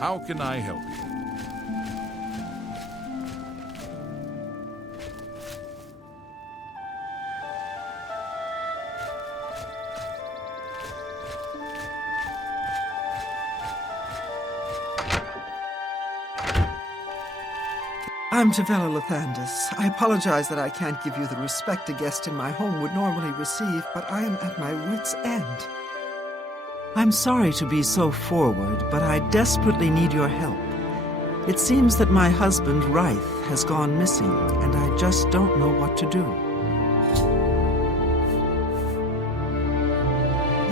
How can I help you? I'm Tavella Lathandis. I apologize that I can't give you the respect a guest in my home would normally receive, but I am at my wit's end. I'm sorry to be so forward, but I desperately need your help. It seems that my husband, Ryth, has gone missing, and I just don't know what to do.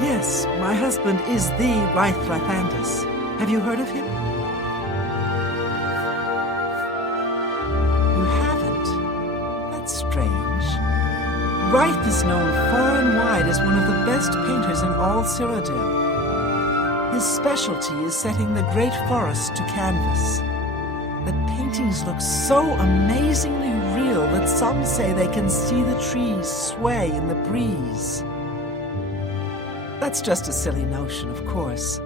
Yes, my husband is the Ryth Lathandis. Have you heard of him? Strange. Ryth is known far and wide as one of the best painters in all Cyrodiil. His specialty is setting the great forest to canvas. The paintings look so amazingly real that some say they can see the trees sway in the breeze. That's just a silly notion, of course,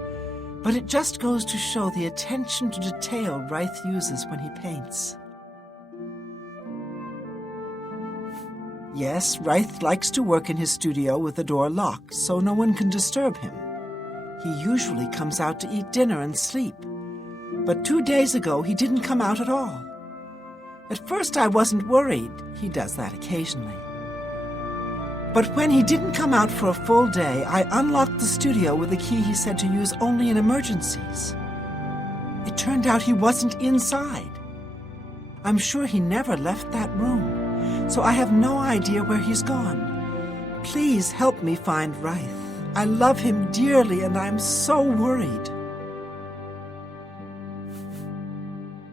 but it just goes to show the attention to detail Ryth uses when he paints. Yes, Ryth likes to work in his studio with the door locked, so no one can disturb him. He usually comes out to eat dinner and sleep. But 2 days ago, he didn't come out at all. At first, I wasn't worried. He does that occasionally. But when he didn't come out for a full day, I unlocked the studio with a key he said to use only in emergencies. It turned out he wasn't inside. I'm sure he never left that room. So I have no idea where he's gone. Please help me find Ryth. I love him dearly, and I'm so worried.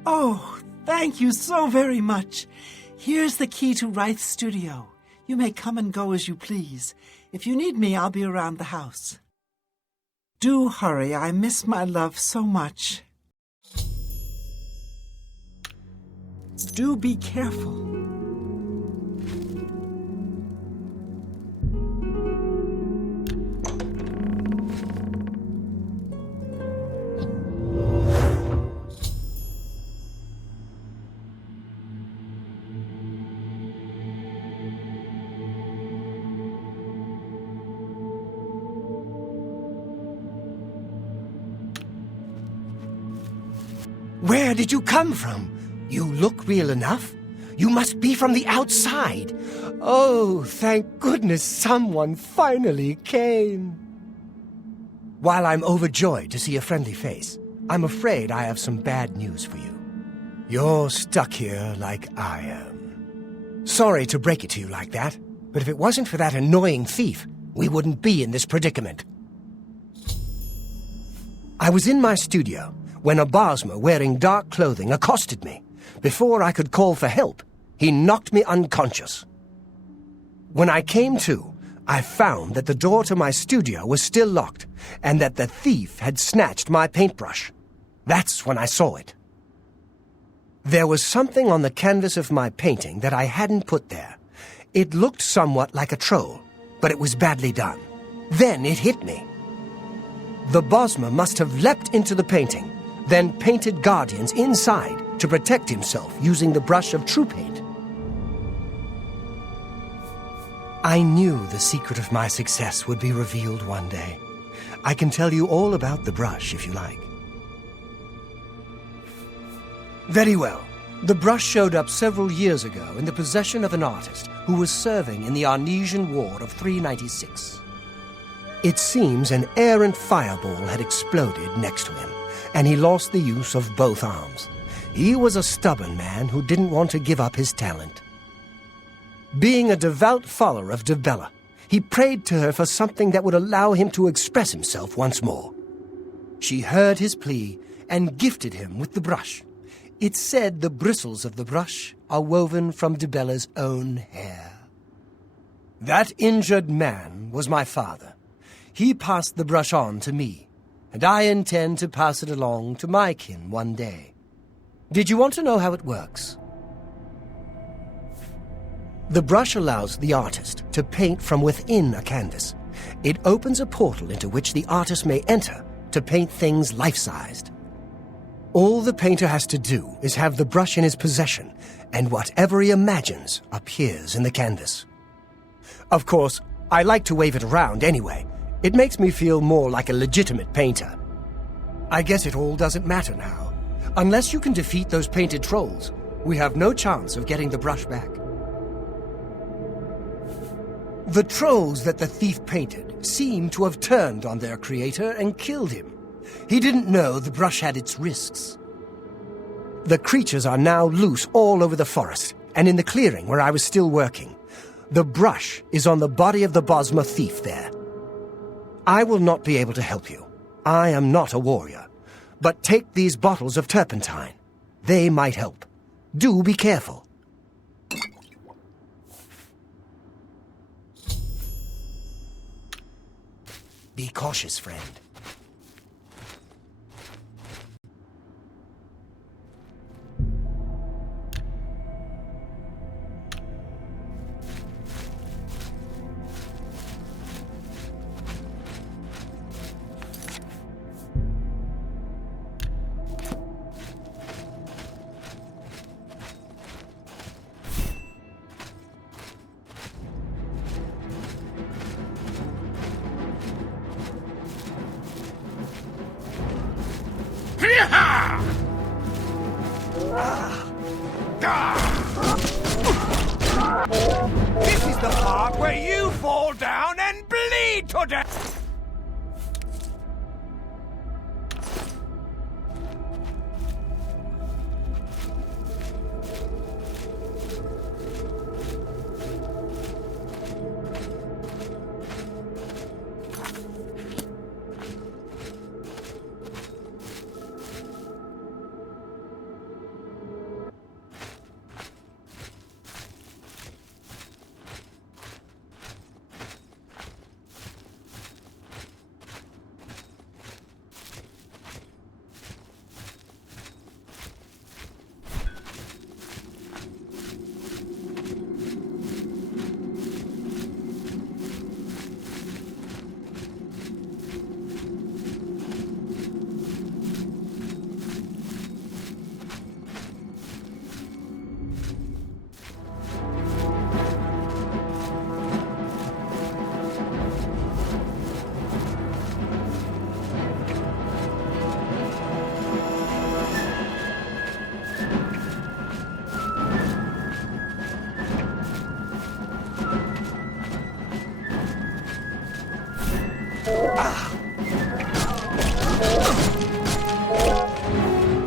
Oh, thank you so very much. Here's the key to Ryth's studio. You may come and go as you please. If you need me, I'll be around the house. Do hurry. I miss my love so much. Do be careful. Where did you come from? You look real enough. You must be from the outside. Oh, thank goodness someone finally came. While I'm overjoyed to see a friendly face, I'm afraid I have some bad news for you. You're stuck here like I am. Sorry to break it to you like that, but if it wasn't for that annoying thief, we wouldn't be in this predicament. I was in my studio when a Bosmer wearing dark clothing accosted me. Before I could call for help, he knocked me unconscious. When I came to, I found that the door to my studio was still locked and that the thief had snatched my paintbrush. That's when I saw it. There was something on the canvas of my painting that I hadn't put there. It looked somewhat like a troll, but it was badly done. Then it hit me. The Bosmer must have leapt into the painting, then painted guardians inside to protect himself using the brush of true paint. I knew the secret of my success would be revealed one day. I can tell you all about the brush if you like. Very well. The brush showed up several years ago in the possession of an artist who was serving in the Arnesian War of 396. It seems an errant fireball had exploded next to him, and he lost the use of both arms. He was a stubborn man who didn't want to give up his talent. Being a devout follower of Dibella, he prayed to her for something that would allow him to express himself once more. She heard his plea and gifted him with the brush. It's said the bristles of the brush are woven from Dibella's own hair. That injured man was my father. He passed the brush on to me, and I intend to pass it along to my kin one day. Did you want to know how it works? The brush allows the artist to paint from within a canvas. It opens a portal into which the artist may enter to paint things life-sized. All the painter has to do is have the brush in his possession, and whatever he imagines appears in the canvas. Of course, I like to wave it around anyway. It makes me feel more like a legitimate painter. I guess it all doesn't matter now. Unless you can defeat those painted trolls, we have no chance of getting the brush back. The trolls that the thief painted seem to have turned on their creator and killed him. He didn't know the brush had its risks. The creatures are now loose all over the forest, and in the clearing where I was still working. The brush is on the body of the Bosma thief there. I will not be able to help you. I am not a warrior. But take these bottles of turpentine. They might help. Do be careful. Be cautious, friend. This is the part where you fall down and bleed to death!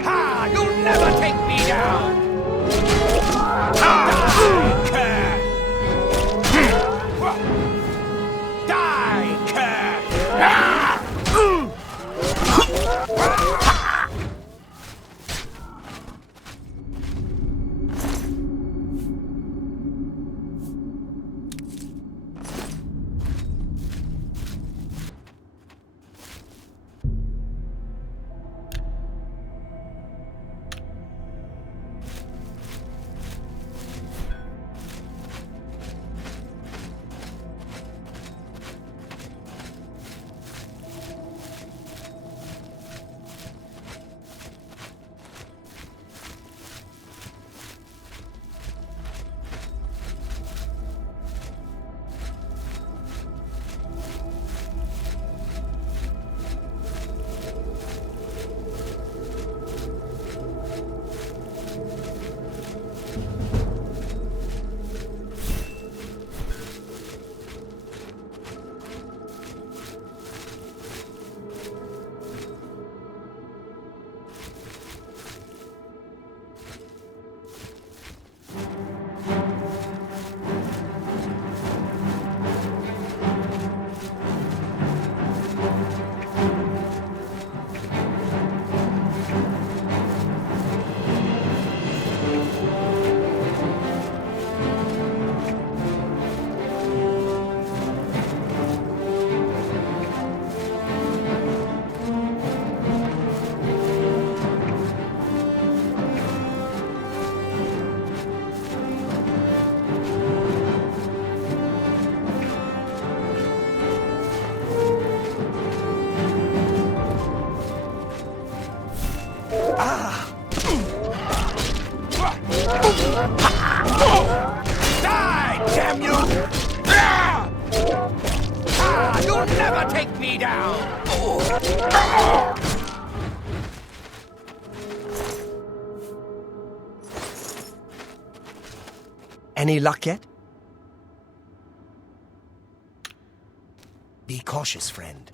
Ha! You'll never take me down! Die, Die, damn you! You'll never take me down! Any luck yet? Be cautious, friend.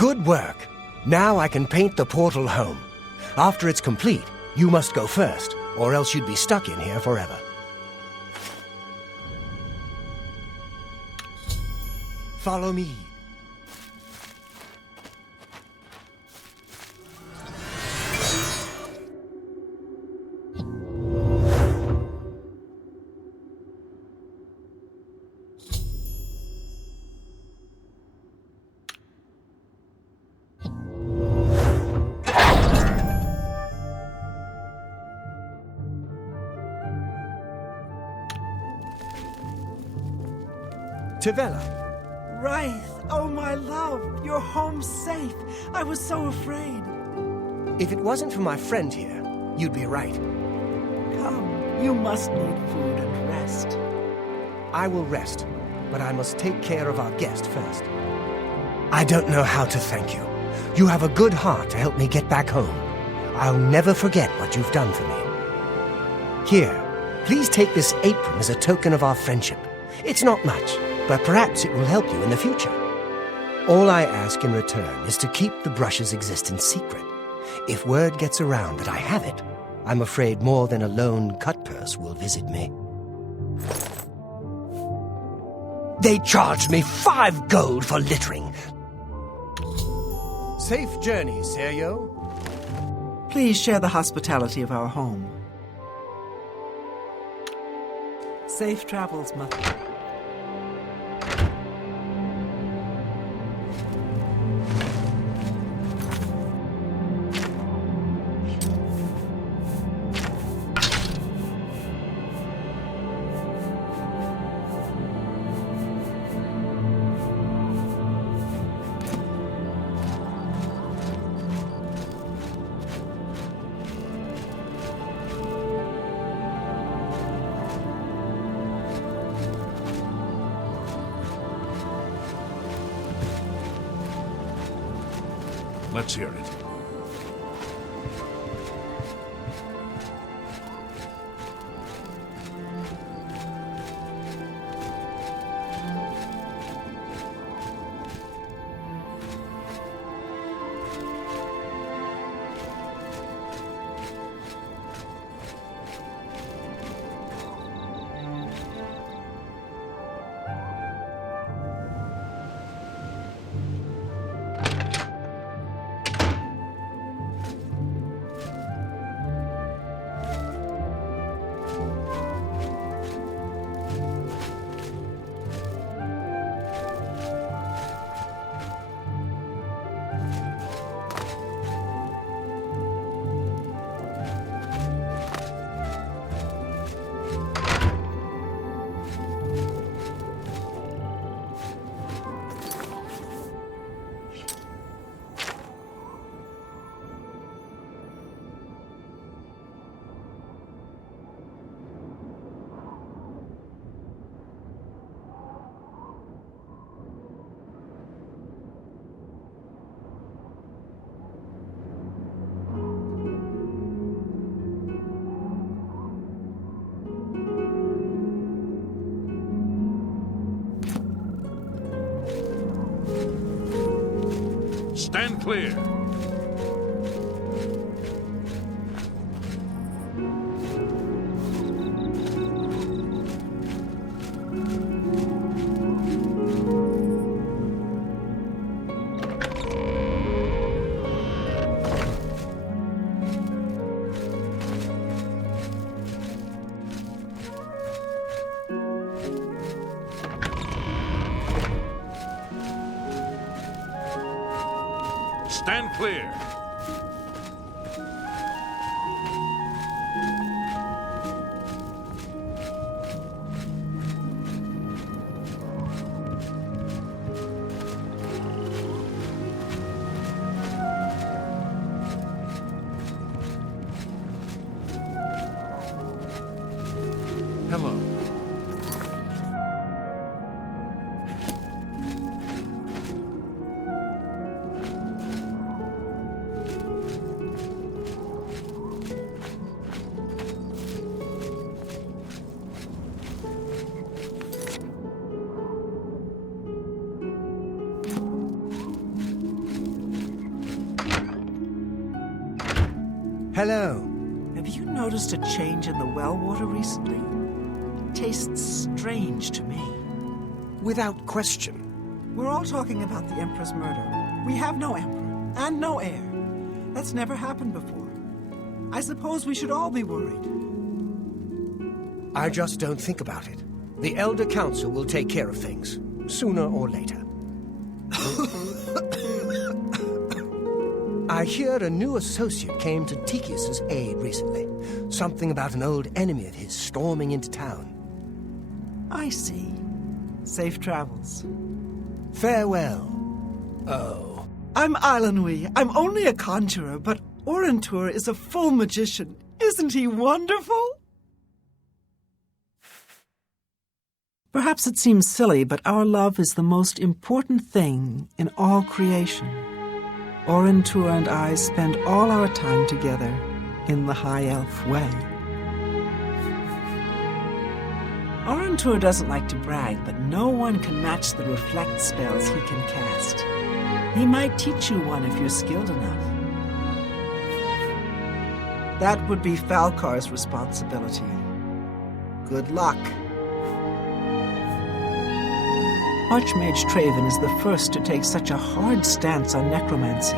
Good work. Now I can paint the portal home. After it's complete, you must go first, or else you'd be stuck in here forever. Follow me. Tavella. Wraith, oh my love, you're home safe. I was so afraid. If it wasn't for my friend here, you'd be right. Come, you must need food and rest. I will rest, but I must take care of our guest first. I don't know how to thank you. You have a good heart to help me get back home. I'll never forget what you've done for me. Here, please take this apron as a token of our friendship. It's not much, but perhaps it will help you in the future. All I ask in return is to keep the brush's existence secret. If word gets around that I have it, I'm afraid more than a lone cutpurse will visit me. They charged me 5 gold for littering. Safe journey, Sergio. Please share the hospitality of our home. Safe travels, Mother. Let's hear it. Stand clear. Stand clear. Hello. Hello. Have you noticed a change in the well water recently? It tastes strange to me. Without question. We're all talking about the Emperor's murder. We have no Emperor and no heir. That's never happened before. I suppose we should all be worried. I just don't think about it. The Elder Council will take care of things, sooner or later. I hear a new associate came to Tychius's aid recently. Something about an old enemy of his storming into town. I see. Safe travels. Farewell. Oh. I'm Eilenwy. I'm only a conjurer, but Orentur is a full magician. Isn't he wonderful? Perhaps it seems silly, but our love is the most important thing in all creation. Orentur and I spend all our time together in the High Elf way. Orentur doesn't like to brag, but no one can match the reflect spells he can cast. He might teach you one if you're skilled enough. That would be Falcar's responsibility. Good luck. Archmage Traven is the first to take such a hard stance on necromancy.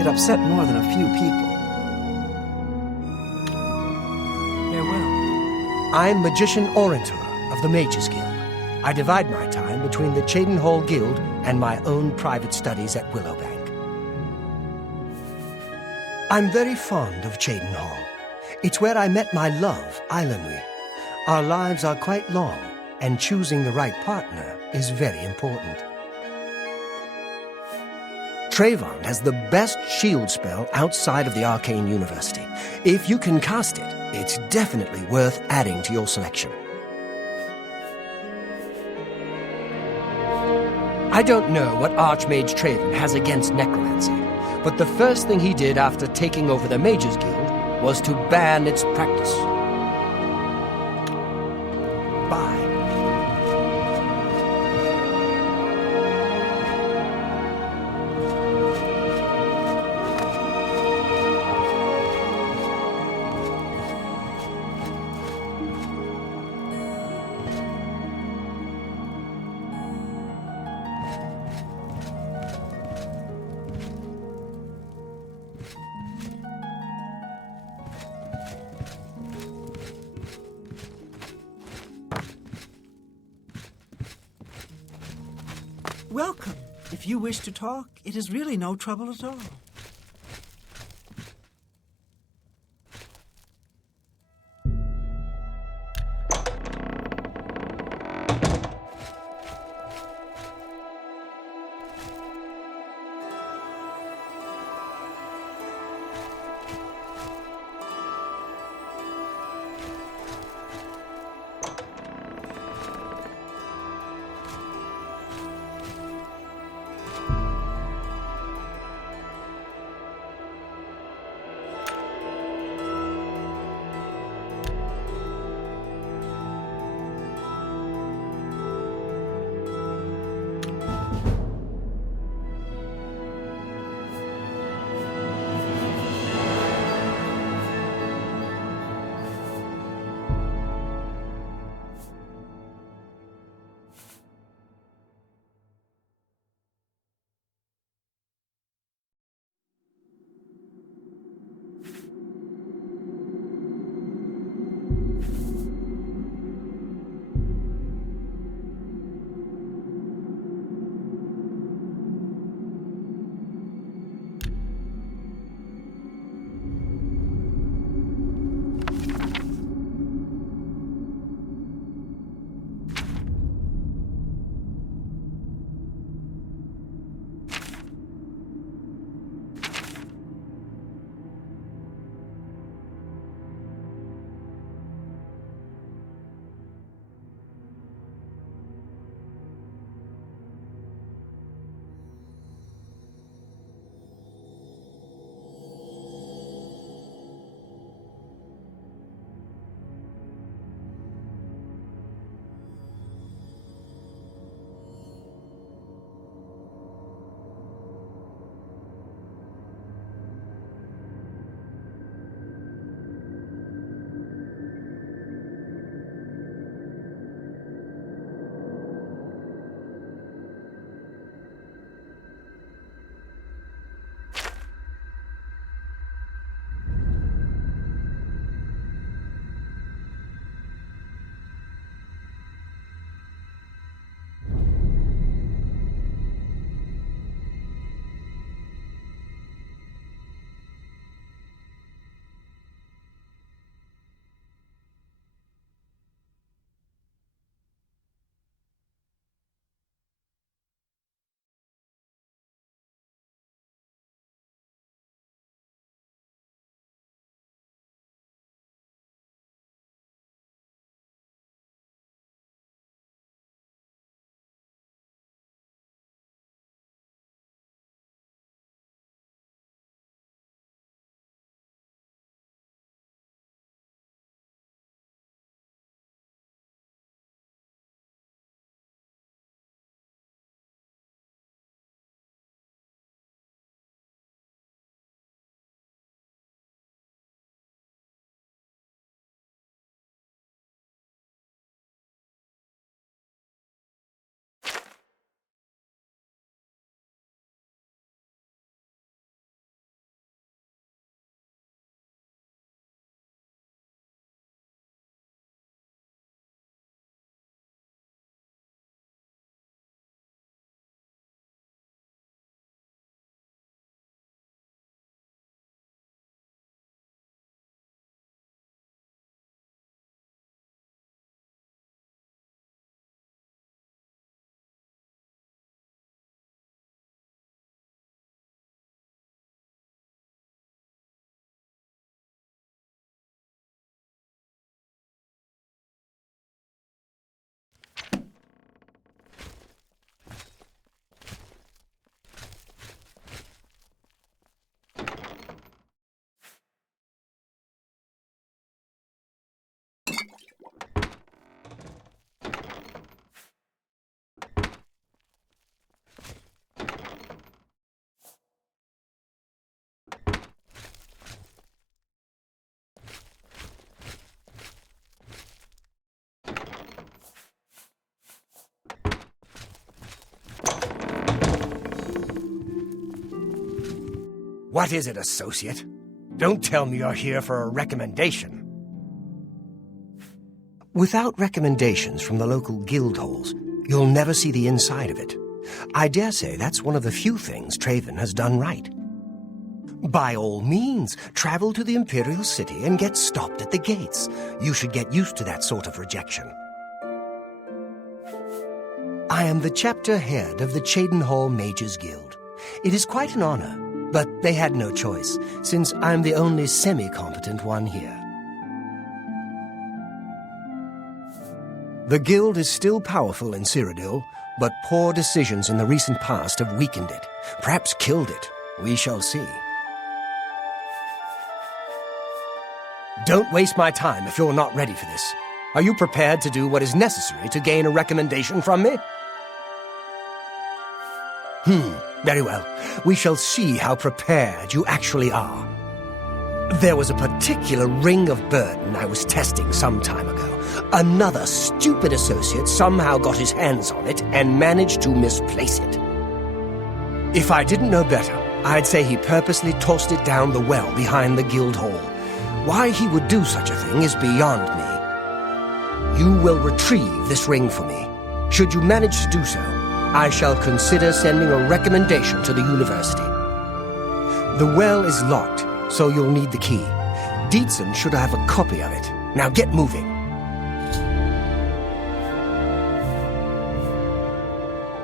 It upset more than a few people. Farewell. I'm Magician Orentur of the Mages Guild. I divide my time between the Cheydinhal Guild and my own private studies at Willowbank. I'm very fond of Cheydinhal. It's where I met my love, Eilenwy. Our lives are quite long, and choosing the right partner is very important. Trayvon has the best shield spell outside of the Arcane University. If you can cast it, it's definitely worth adding to your selection. I don't know what Archmage Trayvon has against necromancy, but the first thing he did after taking over the Mages Guild was to ban its practice. Bye. Welcome. If you wish to talk, it is really no trouble at all. What is it, associate? Don't tell me you're here for a recommendation. Without recommendations from the local guild halls, you'll never see the inside of it. I dare say that's one of the few things Traven has done right. By all means, travel to the Imperial City and get stopped at the gates. You should get used to that sort of rejection. I am the chapter head of the Cheydinhal Mages Guild. It is quite an honor, but they had no choice, since I'm the only semi-competent one here. The guild is still powerful in Cyrodiil, but poor decisions in the recent past have weakened it, perhaps killed it. We shall see. Don't waste my time if you're not ready for this. Are you prepared to do what is necessary to gain a recommendation from me? Very well. We shall see how prepared you actually are. There was a particular ring of burden I was testing some time ago. Another stupid associate somehow got his hands on it and managed to misplace it. If I didn't know better, I'd say he purposely tossed it down the well behind the guild hall. Why he would do such a thing is beyond me. You will retrieve this ring for me. Should you manage to do so, I shall consider sending a recommendation to the university. The well is locked, so you'll need the key. Deetsan should have a copy of it. Now get moving.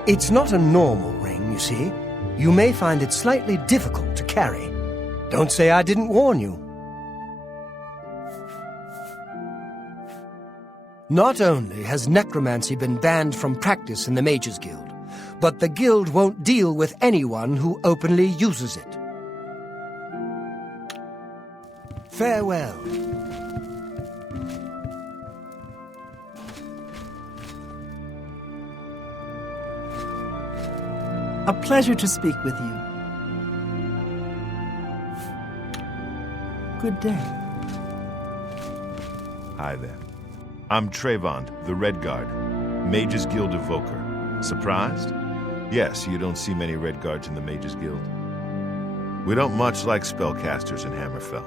It's not a normal ring, you see. You may find it slightly difficult to carry. Don't say I didn't warn you. Not only has necromancy been banned from practice in the Mages Guild, but the guild won't deal with anyone who openly uses it. Farewell. A pleasure to speak with you. Good day. Hi there. I'm Trevant, the Red Guard, Mages Guild evoker. Surprised? Yes, you don't see many Red Guards in the Mages Guild. We don't much like spellcasters in Hammerfell.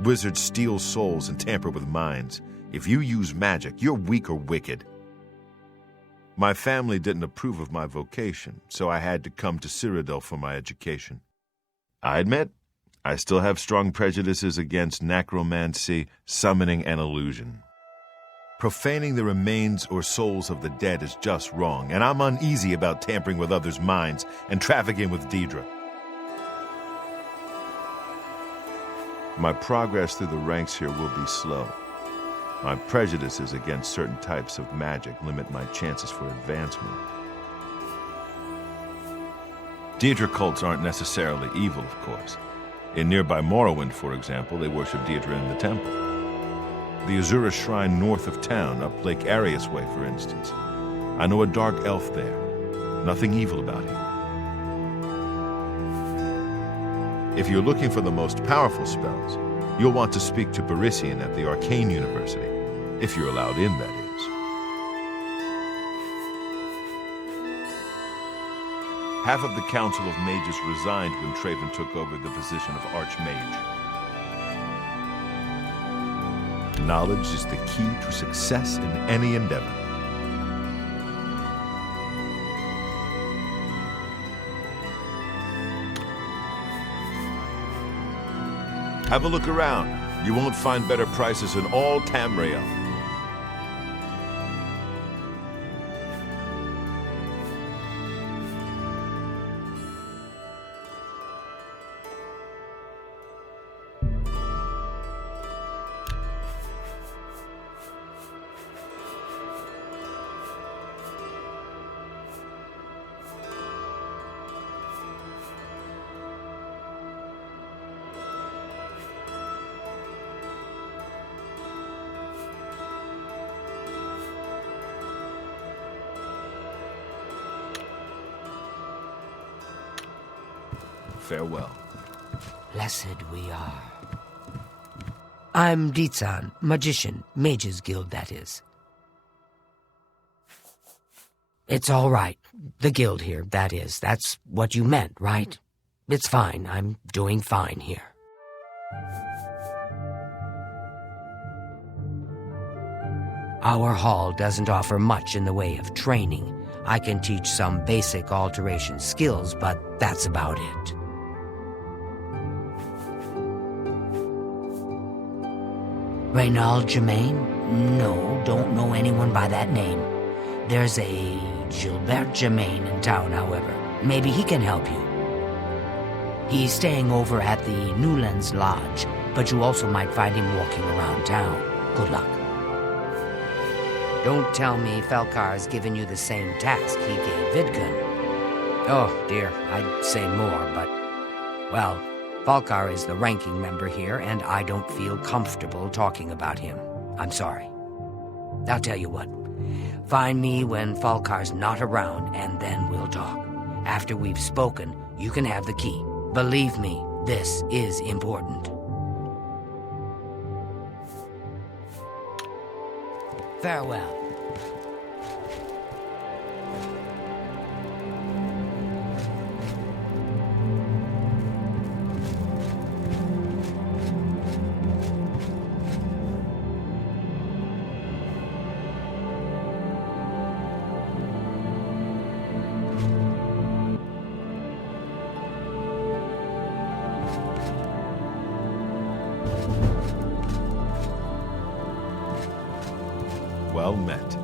Wizards steal souls and tamper with minds. If you use magic, you're weak or wicked. My family didn't approve of my vocation, so I had to come to Cyrodiil for my education. I admit, I still have strong prejudices against necromancy, summoning, and illusion. Profaning the remains or souls of the dead is just wrong, and I'm uneasy about tampering with others' minds and trafficking with Daedra. My progress through the ranks here will be slow. My prejudices against certain types of magic limit my chances for advancement. Daedra cults aren't necessarily evil, of course. In nearby Morrowind, for example, they worship Daedra in the temple. The Azura Shrine north of town, up Lake Arius Way, for instance. I know a dark elf there. Nothing evil about him. If you're looking for the most powerful spells, you'll want to speak to Barisian at the Arcane University. If you're allowed in, that is. Half of the Council of Mages resigned when Traven took over the position of Archmage. Knowledge is the key to success in any endeavor. Have a look around. You won't find better prices in all Tamriel. Farewell. Blessed we are. I'm Deetsan, magician, Mages Guild, that is. It's all right. The guild here, that is. That's what you meant, right? It's fine. I'm doing fine here. Our hall doesn't offer much in the way of training. I can teach some basic alteration skills, but that's about it. Reynald Germain? No, don't know anyone by that name. There's a Gilbert Germain in town, however. Maybe he can help you. He's staying over at the Newlands Lodge, but you also might find him walking around town. Good luck. Don't tell me Falcar's given you the same task he gave Vidkun. Oh, dear, I'd say more, but... Well, Falcar is the ranking member here, and I don't feel comfortable talking about him. I'm sorry. I'll tell you what. Find me when Falcar's not around, and then we'll talk. After we've spoken, you can have the key. Believe me, this is important. Farewell. Well met.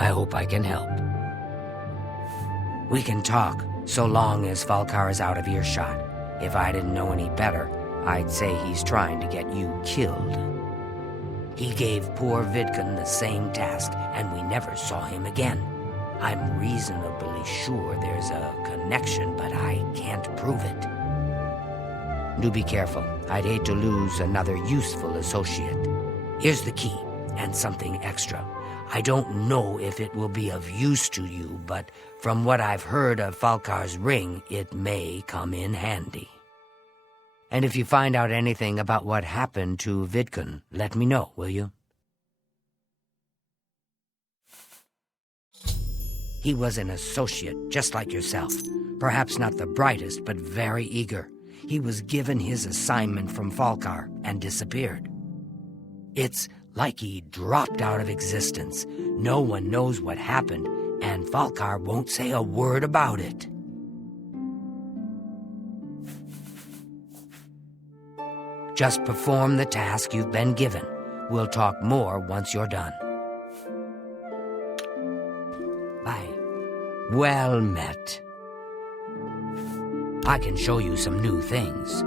I hope I can help. We can talk, so long as Falcar is out of earshot. If I didn't know any better, I'd say he's trying to get you killed. He gave poor Vidkun the same task, and we never saw him again. I'm reasonably sure there's a connection, but I can't prove it. Do be careful. I'd hate to lose another useful associate. Here's the key, and something extra. I don't know if it will be of use to you, but from what I've heard of Falcar's ring, it may come in handy. And if you find out anything about what happened to Vidkun, let me know, will you? He was an associate, just like yourself. Perhaps not the brightest, but very eager. He was given his assignment from Falcar and disappeared. It's like he dropped out of existence. No one knows what happened, and Falcar won't say a word about it. Just perform the task you've been given. We'll talk more once you're done. Bye. Well met. I can show you some new things.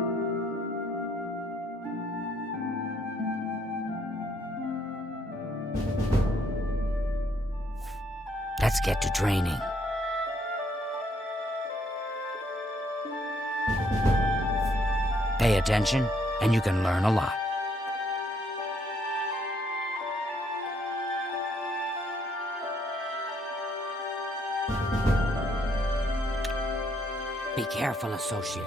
Let's get to training. Pay attention, and you can learn a lot. Be careful, associate.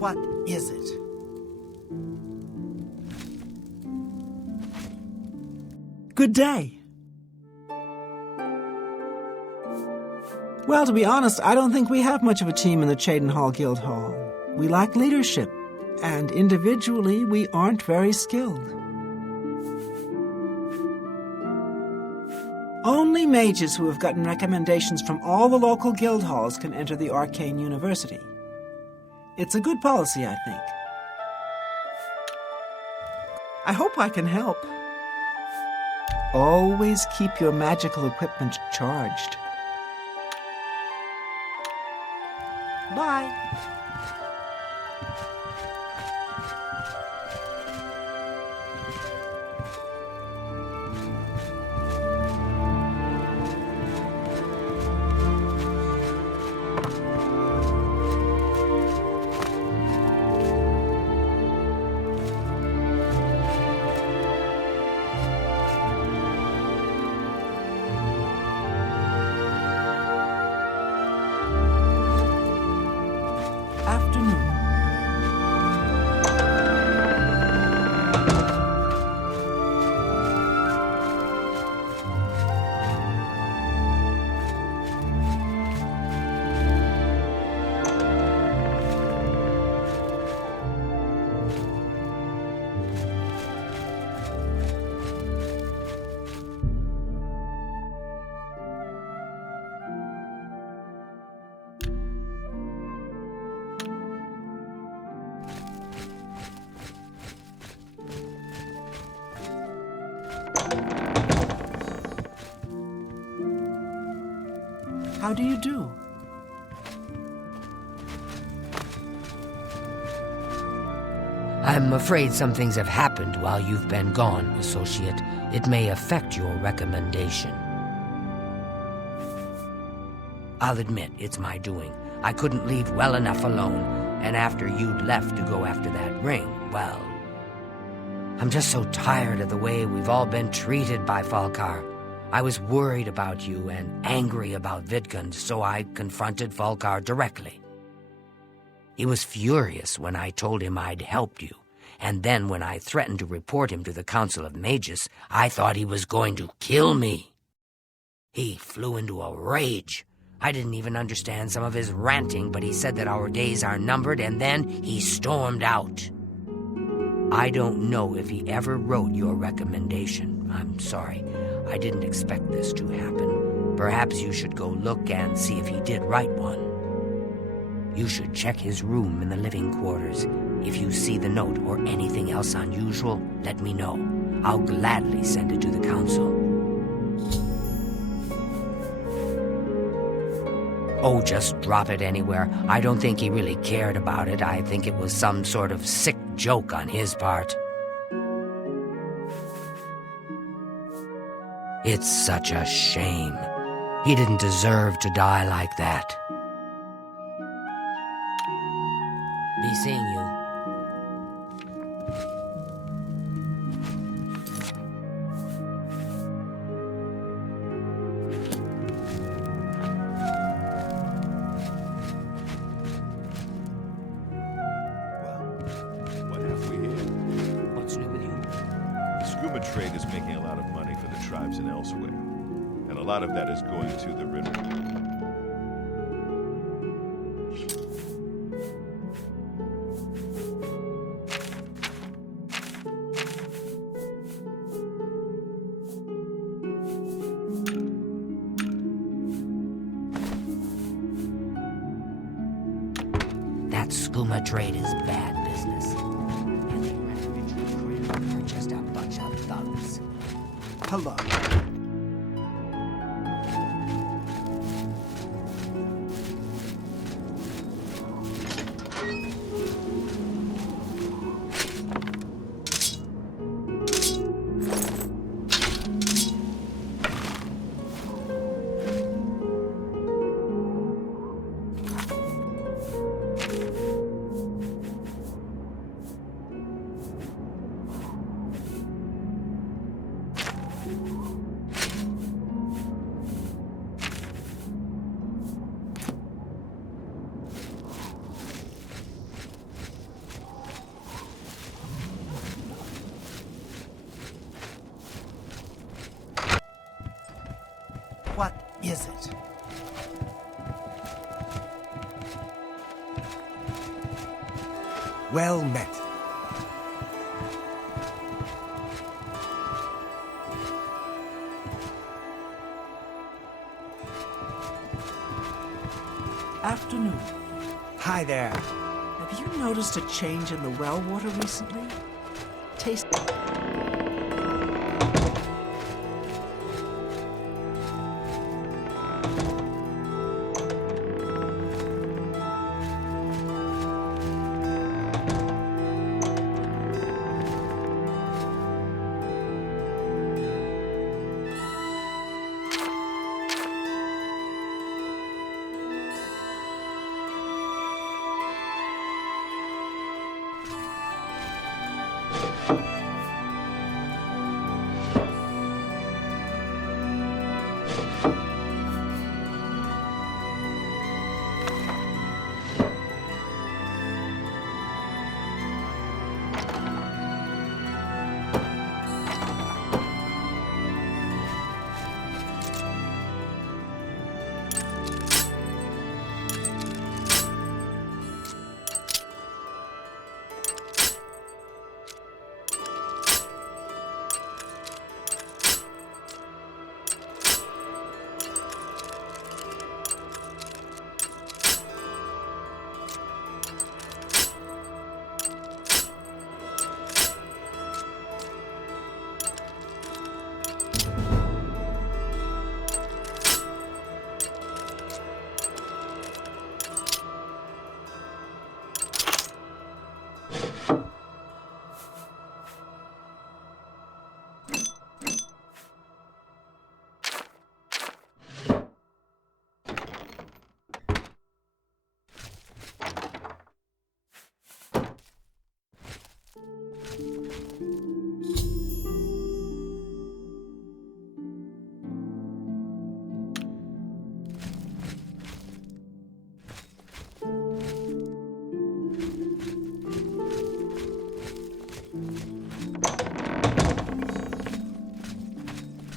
What is it? Good day. Well, to be honest, I don't think we have much of a team in the Cheydinhal Guild Hall. We lack leadership, and individually we aren't very skilled. Only mages who have gotten recommendations from all the local guild halls can enter the Arcane University. It's a good policy, I think. I hope I can help. Always keep your magical equipment charged. Bye. How do you do? I'm afraid some things have happened while you've been gone, Associate. It may affect your recommendation. I'll admit, it's my doing. I couldn't leave well enough alone, and after you'd left to go after that ring, well... I'm just so tired of the way we've all been treated by Falcar. I was worried about you and angry about Vidkun, so I confronted Falcar directly. He was furious when I told him I'd helped you, and then when I threatened to report him to the Council of Mages, I thought he was going to kill me. He flew into a rage. I didn't even understand some of his ranting, but he said that our days are numbered, and then he stormed out. I don't know if he ever wrote your recommendation. I'm sorry. I didn't expect this to happen. Perhaps you should go look and see if he did write one. You should check his room in the living quarters. If you see the note or anything else unusual, let me know. I'll gladly send it to the council. Oh, just drop it anywhere. I don't think he really cared about it. I think it was some sort of sick joke on his part. It's such a shame. He didn't deserve to die like that. Be seeing you. What have we here? What's new with you? The skooma trade is making a lot of money for the tribes and elsewhere, and a lot of that is going to the river. That skooma trade is bad business. And the rich are just a bunch of thugs. Hello. is it? Well met. Afternoon. Hi there. Have you noticed a change in the well water recently? Taste.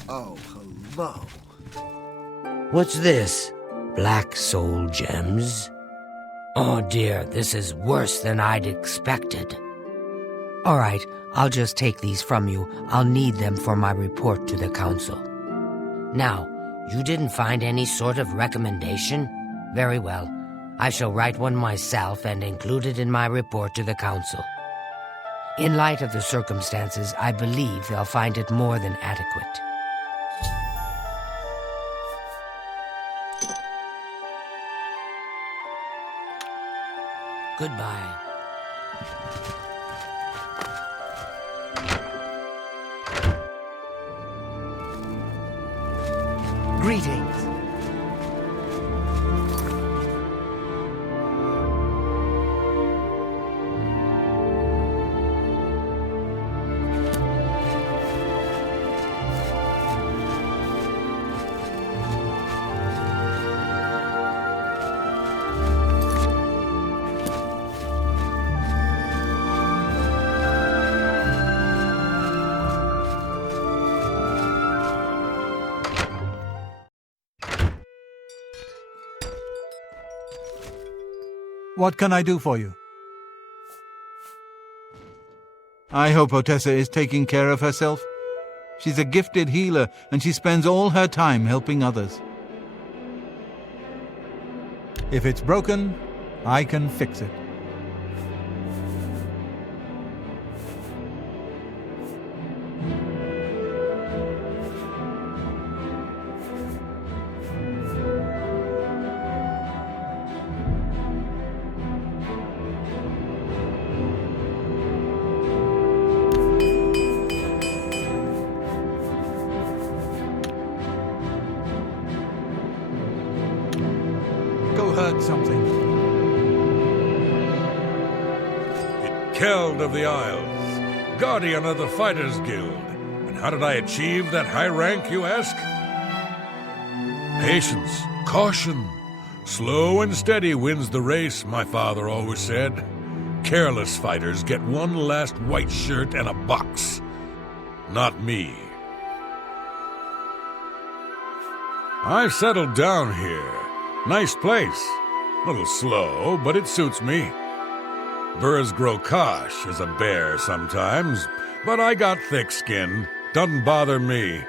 Oh, hello. What's this? Black soul gems? Oh dear, this is worse than I'd expected. All right, I'll just take these from you. I'll need them for my report to the council. Now, you didn't find any sort of recommendation? Very well. I shall write one myself and include it in my report to the council. In light of the circumstances, I believe they'll find it more than adequate. Goodbye. Greetings. What can I do for you? I hope Otessa is taking care of herself. She's a gifted healer, and she spends all her time helping others. If it's broken, I can fix it. Something. Keld of the Isles, guardian of the Fighters Guild. And how did I achieve that high rank, you ask? Patience, caution. Slow and steady wins the race, my father always said. Careless fighters get one last white shirt and a box. Not me. I've settled down here. Nice place. Little slow, but it suits me. Burrs grow kosh as a bear sometimes, but I got thick skin. Doesn't bother me.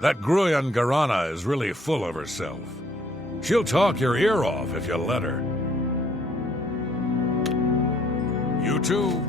That Gruyan Garana is really full of herself. She'll talk your ear off if you let her. You too.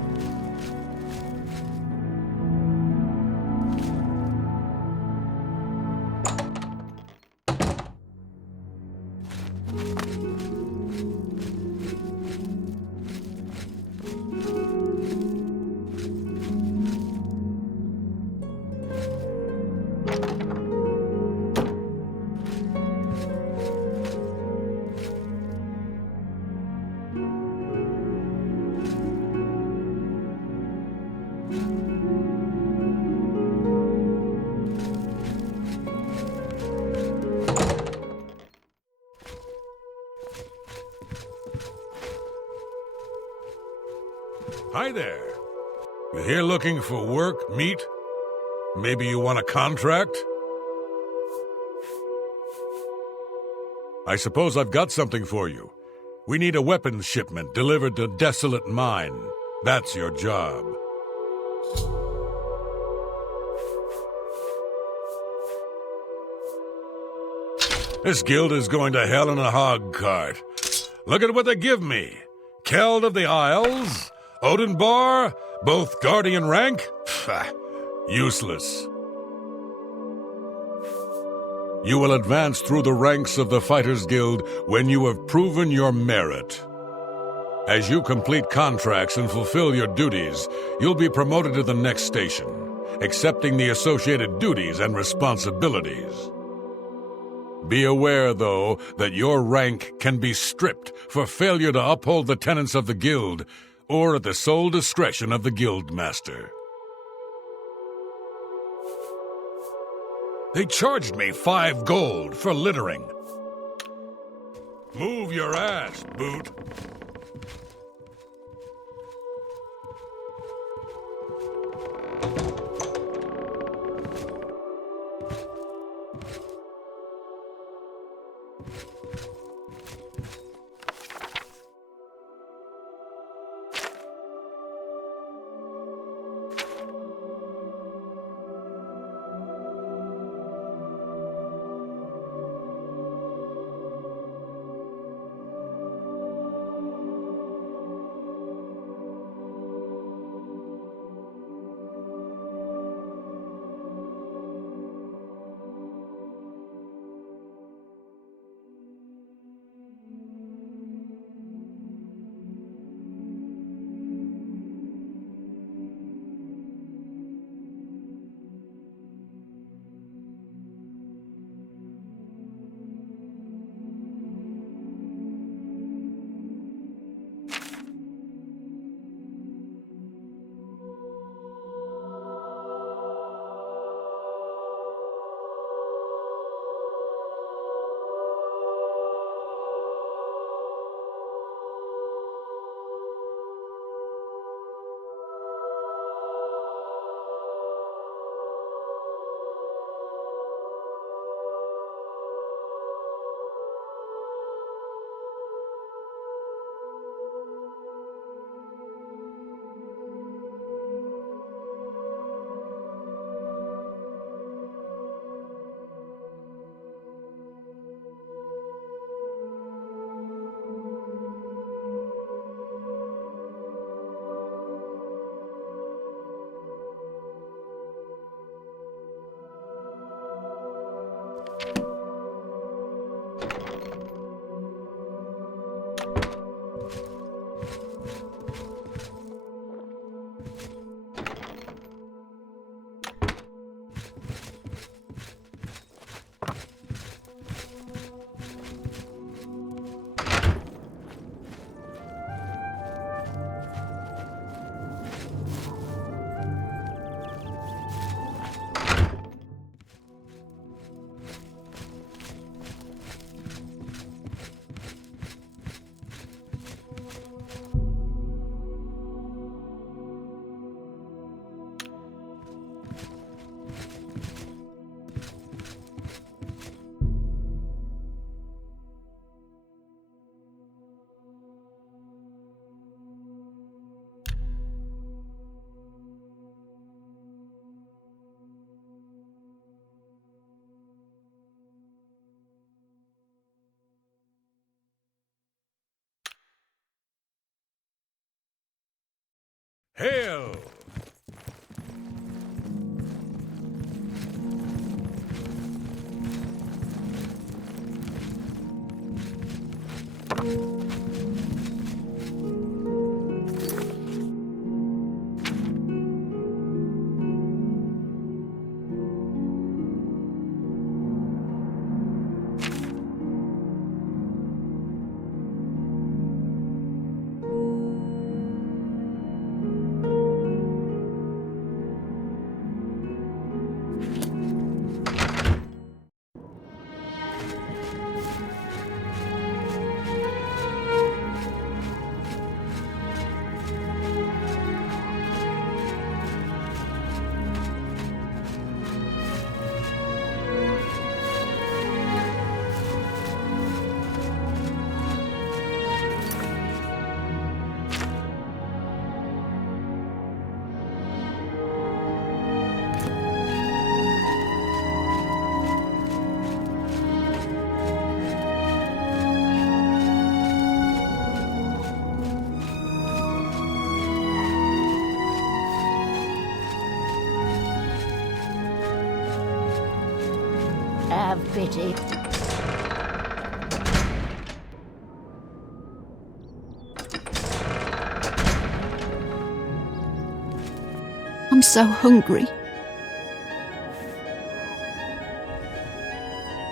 Hi there. You here looking for work, meet? Maybe you want a contract? I suppose I've got something for you. We need a weapons shipment delivered to Desolate Mine. That's your job. This guild is going to hell in a hog cart. Look at what they give me. Keld of the Isles, Odin Bar, both guardian rank? Pfft, useless. You will advance through the ranks of the Fighters Guild when you have proven your merit. As you complete contracts and fulfill your duties, you'll be promoted to the next station, accepting the associated duties and responsibilities. Be aware, though, that your rank can be stripped for failure to uphold the tenets of the guild, or at the sole discretion of the guildmaster. They charged me 5 gold for littering. Move your ass, boot. Hail! Have pity. I'm so hungry.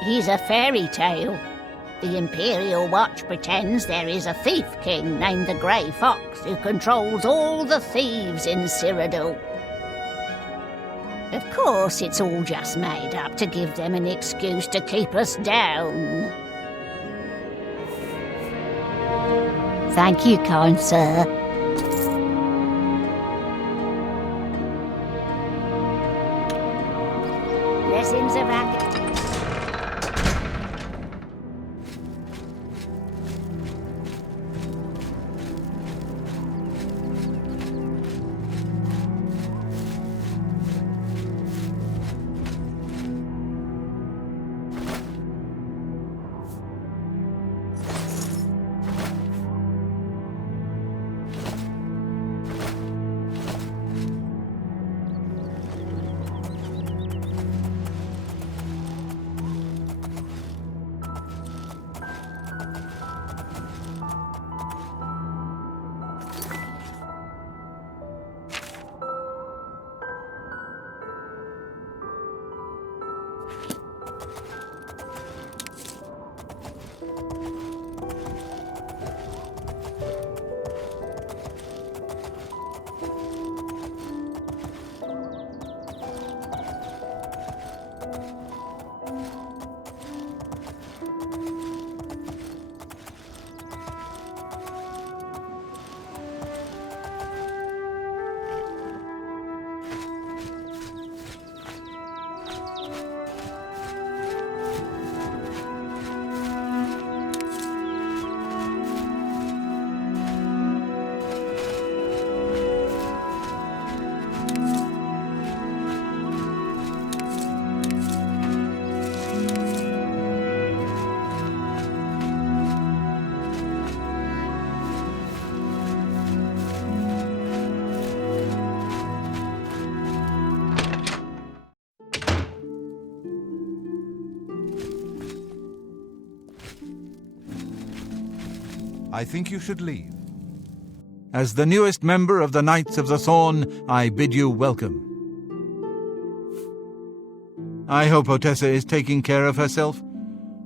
He's a fairy tale. The Imperial Watch pretends there is a thief king named the Grey Fox who controls all the thieves in Cyrodiil. Of course, it's all just made up to give them an excuse to keep us down. Thank you, kind sir. Lessons of I think you should leave. As the newest member of the Knights of the Thorn, I bid you welcome. I hope Otessa is taking care of herself.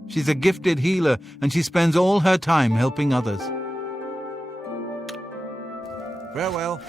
She's a gifted healer, and she spends all her time helping others. Farewell.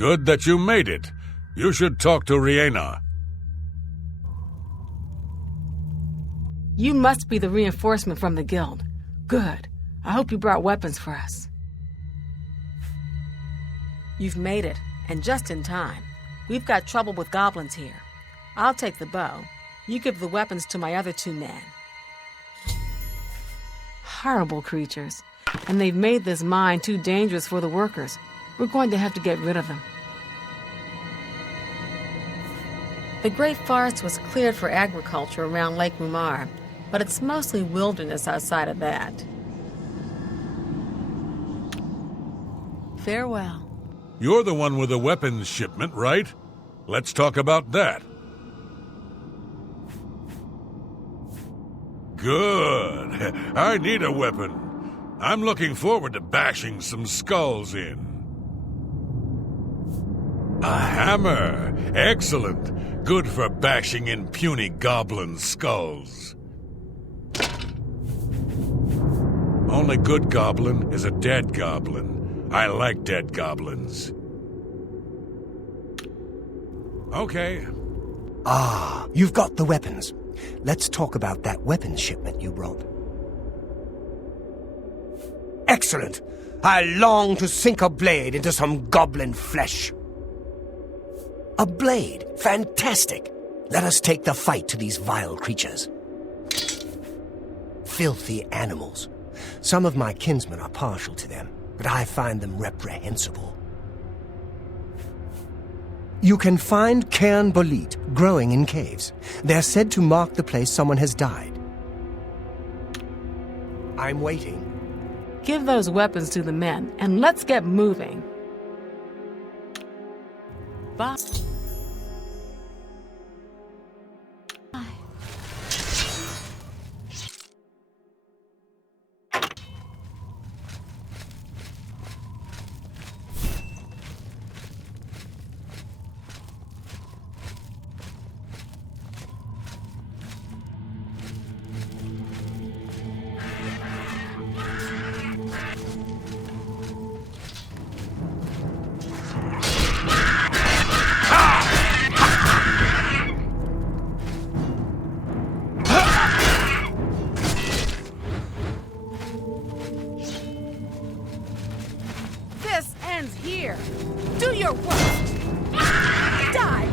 Good that you made it. You should talk to Riena. You must be the reinforcement from the guild. Good. I hope you brought weapons for us. You've made it, and just in time. We've got trouble with goblins here. I'll take the bow. You give the weapons to my other 2 men. Horrible creatures. And they've made this mine too dangerous for the workers. We're going to have to get rid of them. The Great Forest was cleared for agriculture around Lake Mumar, but it's mostly wilderness outside of that. Farewell. You're the one with the weapons shipment, right? Let's talk about that. Good. I need a weapon. I'm looking forward to bashing some skulls in. A hammer. Excellent. Good for bashing in puny goblin skulls. Only good goblin is a dead goblin. I like dead goblins. Okay. Ah, you've got the weapons. Let's talk about that weapons shipment you brought. Excellent! I long to sink a blade into some goblin flesh. A blade? Fantastic! Let us take the fight to these vile creatures. Filthy animals. Some of my kinsmen are partial to them, but I find them reprehensible. You can find cairn bolete growing in caves. They're said to mark the place someone has died. I'm waiting. Give those weapons to the men, and let's get moving. Bye. Here. Do your worst. Die,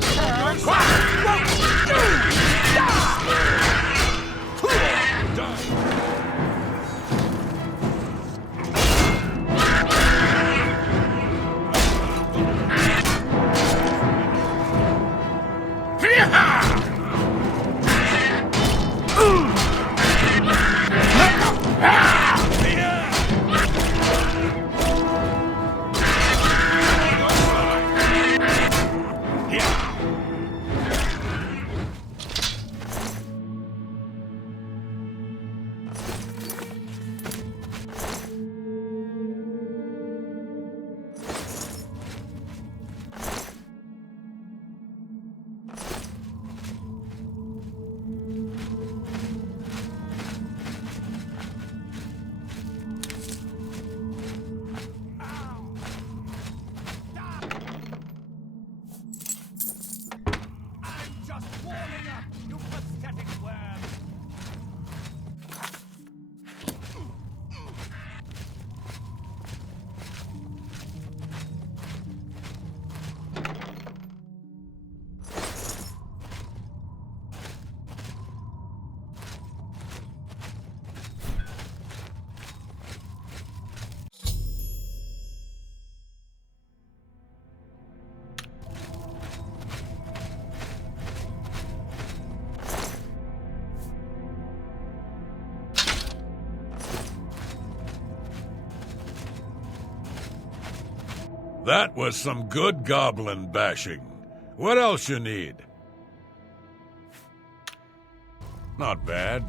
That was some good goblin bashing. What else you need? Not bad.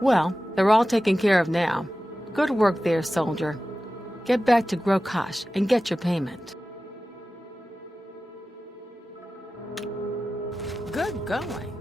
Well, they're all taken care of now. Good work there, soldier. Get back to Grokash and get your payment. Good going.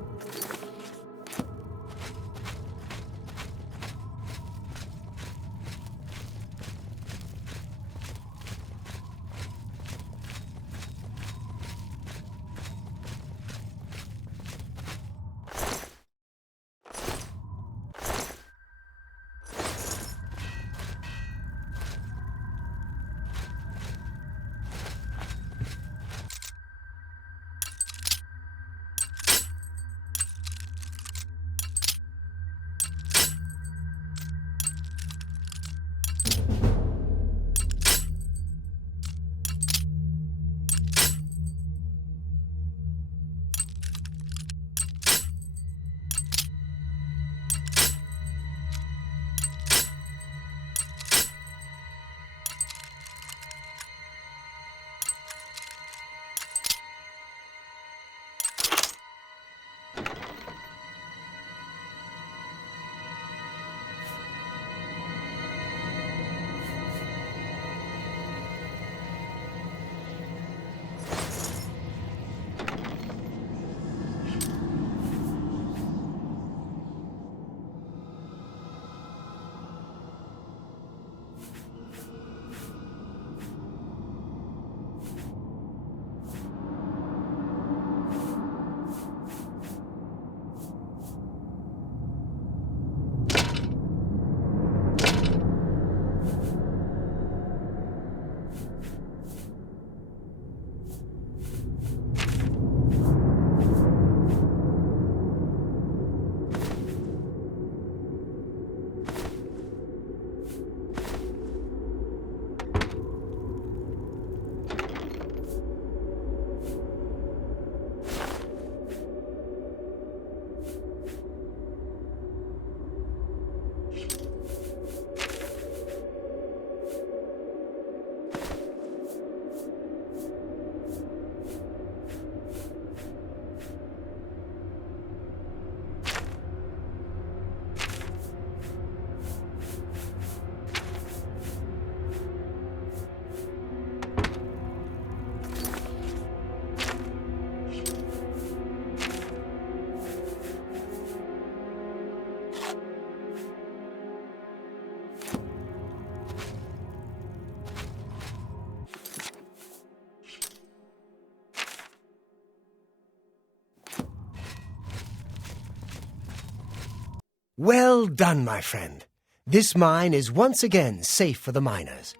Well done, my friend. This mine is once again safe for the miners.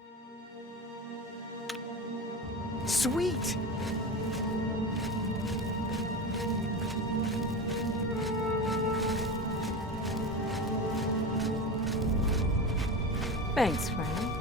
Sweet! Thanks, friend.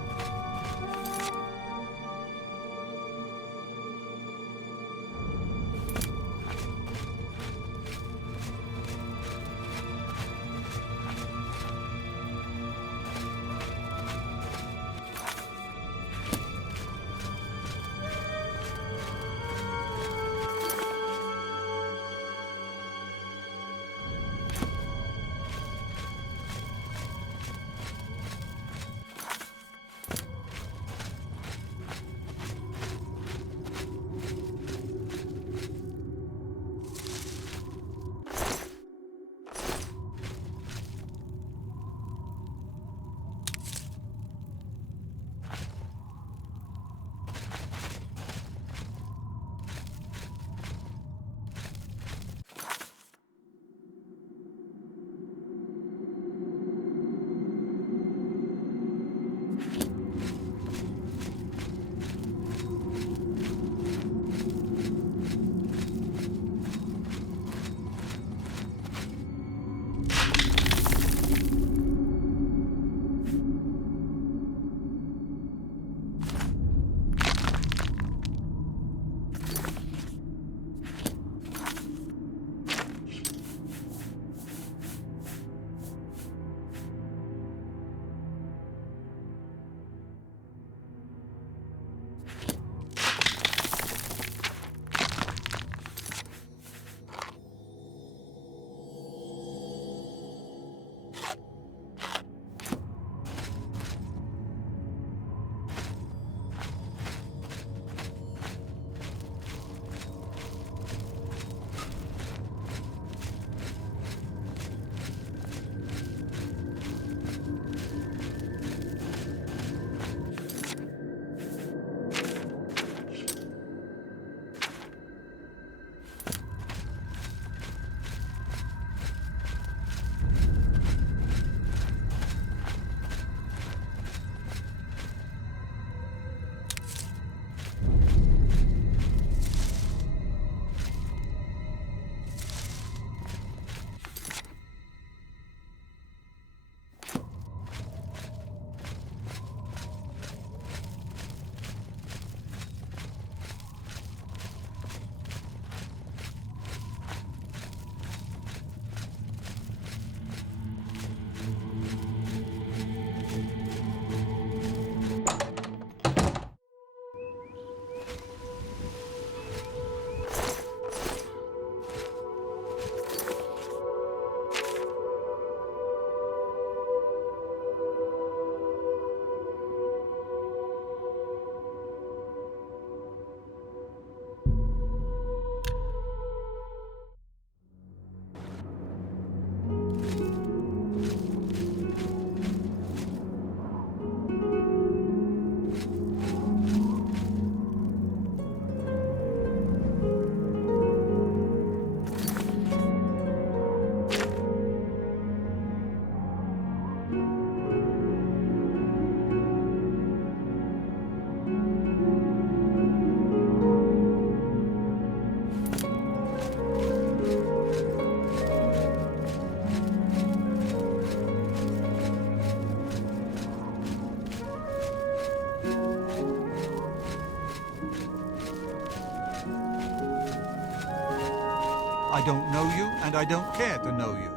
I don't know you, and I don't care to know you.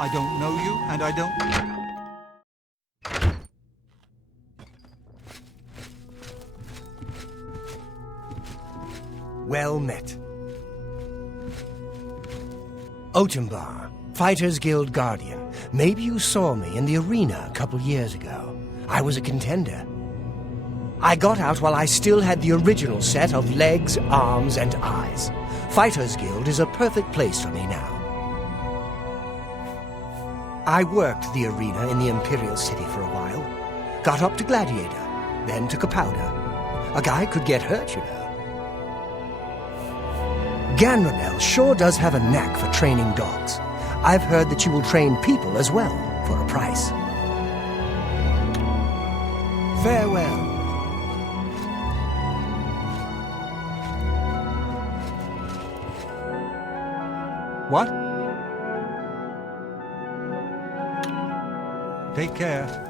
I don't know you, and I don't... Well met. Otembar, Fighters Guild Guardian. Maybe you saw me in the arena a couple years ago. I was a contender. I got out while I still had the original set of legs, arms, and eyes. Fighters Guild is a perfect place for me now. I worked the arena in the Imperial City for a while. Got up to Gladiator, then took a powder. A guy could get hurt, you know. Ganronel sure does have a knack for training dogs. I've heard that you will train people as well, for a price. Farewell. What? Take care.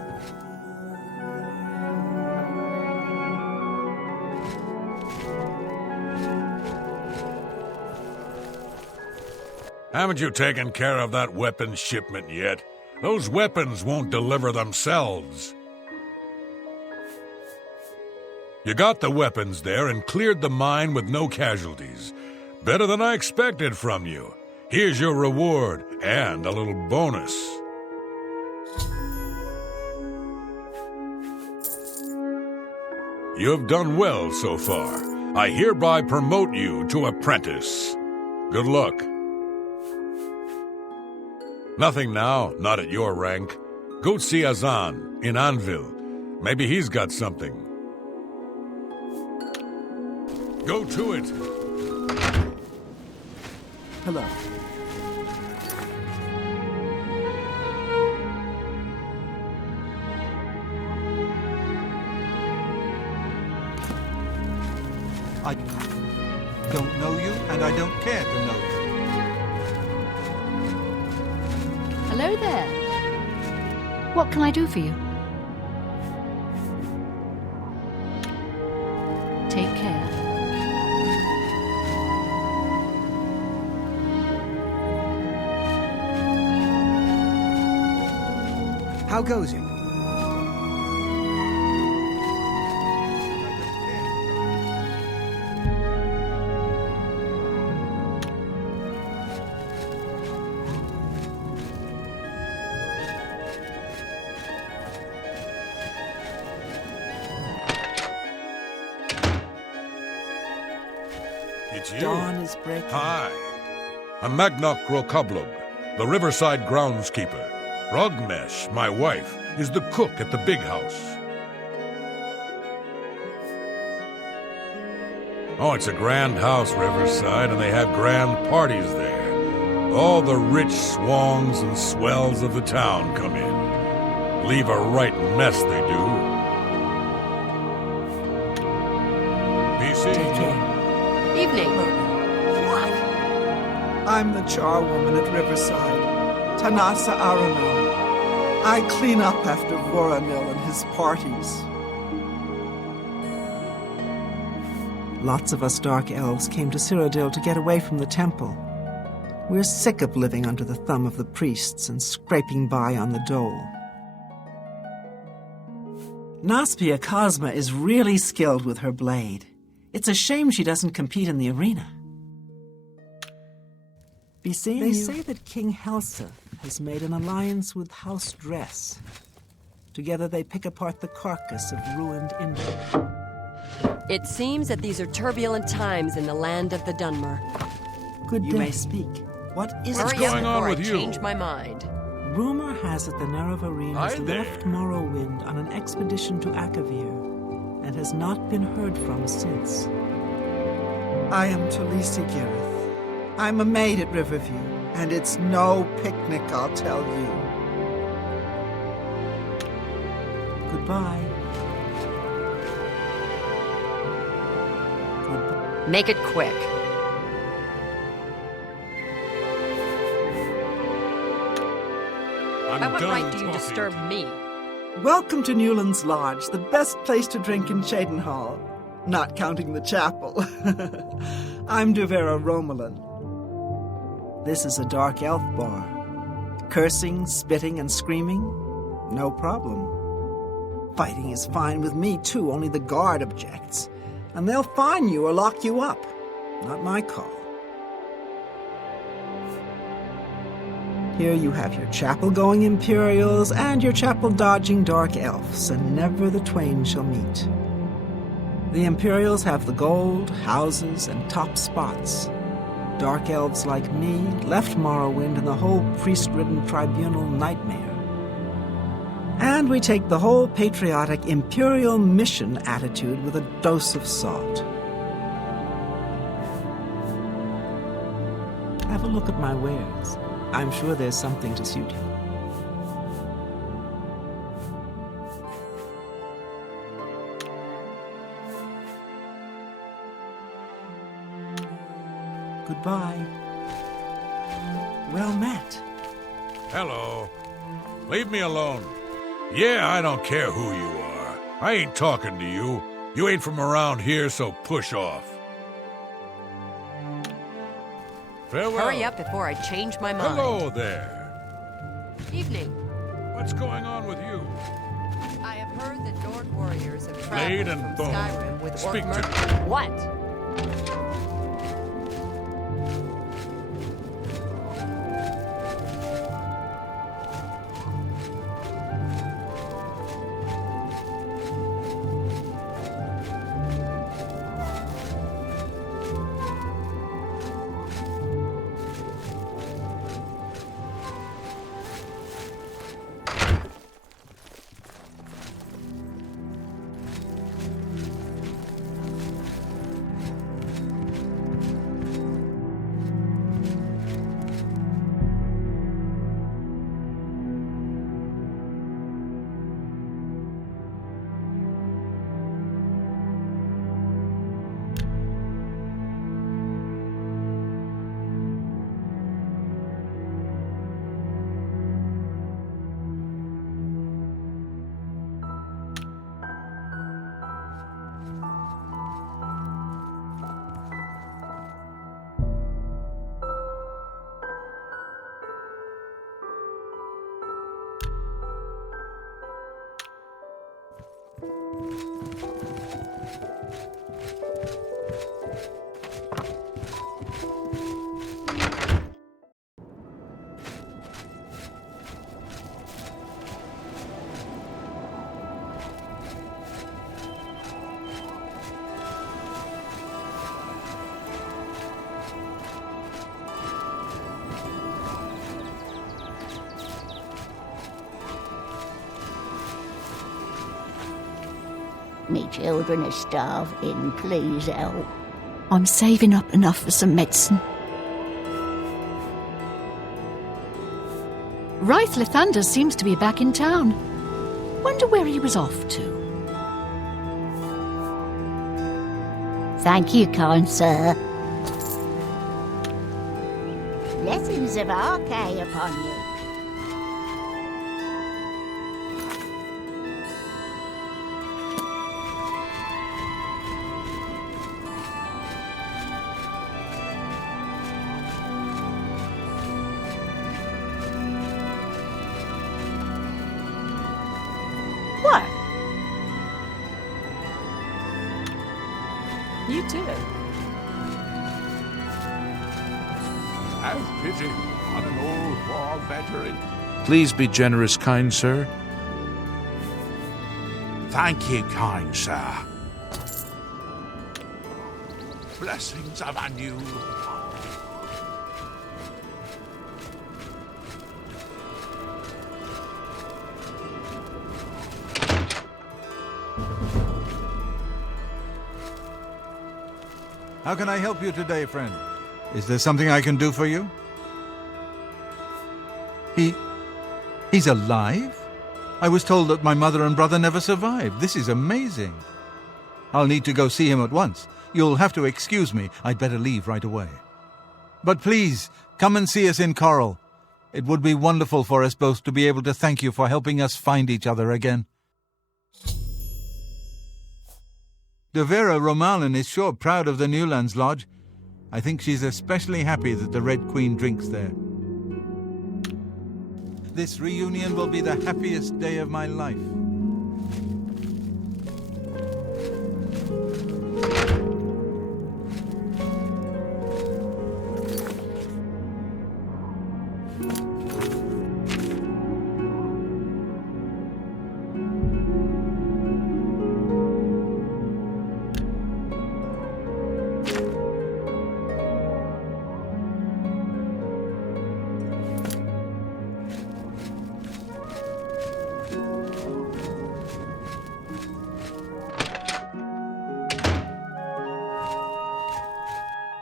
Haven't you taken care of that weapons shipment yet? Those weapons won't deliver themselves. You got the weapons there and cleared the mine with no casualties. Better than I expected from you. Here's your reward and a little bonus. You have done well so far. I hereby promote you to apprentice. Good luck. Nothing now, not at your rank. Go see Azan in Anvil. Maybe he's got something. Go to it. Hello. I don't know you, and I don't care to know you. Hello there. What can I do for you? Take care. How goes it? It's you. Dawn is breaking. Hi. I'm Magnok Rokoblog, the riverside groundskeeper. Rogmesh, my wife, is the cook at the big house. Oh, it's a grand house, Riverside, and they have grand parties there. All the rich swans and swells of the town come in. Leave a right mess, they do. Be Take seeing you. care. Evening. What? I'm the charwoman at Riverside, Tanasa Arano. I clean up after Voronil and his parties. Lots of us Dark Elves came to Cyrodiil to get away from the temple. We're sick of living under the thumb of the priests and scraping by on the dole. Naspia Cosma is really skilled with her blade. It's a shame she doesn't compete in the arena. They say that King Helsa has made an alliance with House Dress. Together they pick apart the carcass of ruined Indra. It seems that these are turbulent times in the land of the Dunmer. Good day. You may speak. What is What's it? going on with you? Change my mind. Rumor has it the Nerevarine has Hi there. left Morrowind on an expedition to Akavir and has not been heard from since. I am Tulisi Girith. I'm a maid at Riverview, and it's no picnic, I'll tell you. Goodbye. Goodbye. Make it quick. I'm By what done right do you talking. disturb me? Welcome to Newlands Lodge, the best place to drink in Cheydinhal. Not counting the chapel. I'm Duvera Romulan. This is a dark elf bar. Cursing, spitting, and screaming? No problem. Fighting is fine with me, too, only the guard objects. And they'll fine you or lock you up. Not my call. Here you have your chapel-going Imperials and your chapel-dodging dark elves, and never the twain shall meet. The Imperials have the gold, houses, and top spots. Dark elves like me left Morrowind and the whole priest-ridden tribunal nightmare. And we take the whole patriotic Imperial mission attitude with a dose of salt. Have a look at my wares. I'm sure there's something to suit you. Goodbye. Well met. Hello. Leave me alone. Yeah, I don't care who you are. I ain't talking to you. You ain't from around here, so push off. Farewell. Hurry up before I change my mind. Hello there. Evening. What's going on with you? I have heard that Nord warriors have Blade traveled and from bone. Skyrim with Speak orc to merc- me. What? Me children are starving, please help. I'm saving up enough for some medicine. Wraith Lathander seems to be back in town. Wonder where he was off to. Thank you, kind sir. Blessings of Archay upon you. What? You too. Have pity on an old war veteran. Please be generous, kind sir. Thank you, kind sir. Blessings upon you. How can I help you today, friend? Is there something I can do for you? He's alive? I was told that my mother and brother never survived. This is amazing. I'll need to go see him at once. You'll have to excuse me. I'd better leave right away. But please, come and see us in Chorrol. It would be wonderful for us both to be able to thank you for helping us find each other again. De Vera Romalin is sure proud of the Newlands Lodge. I think she's especially happy that the Red Queen drinks there. This reunion will be the happiest day of my life.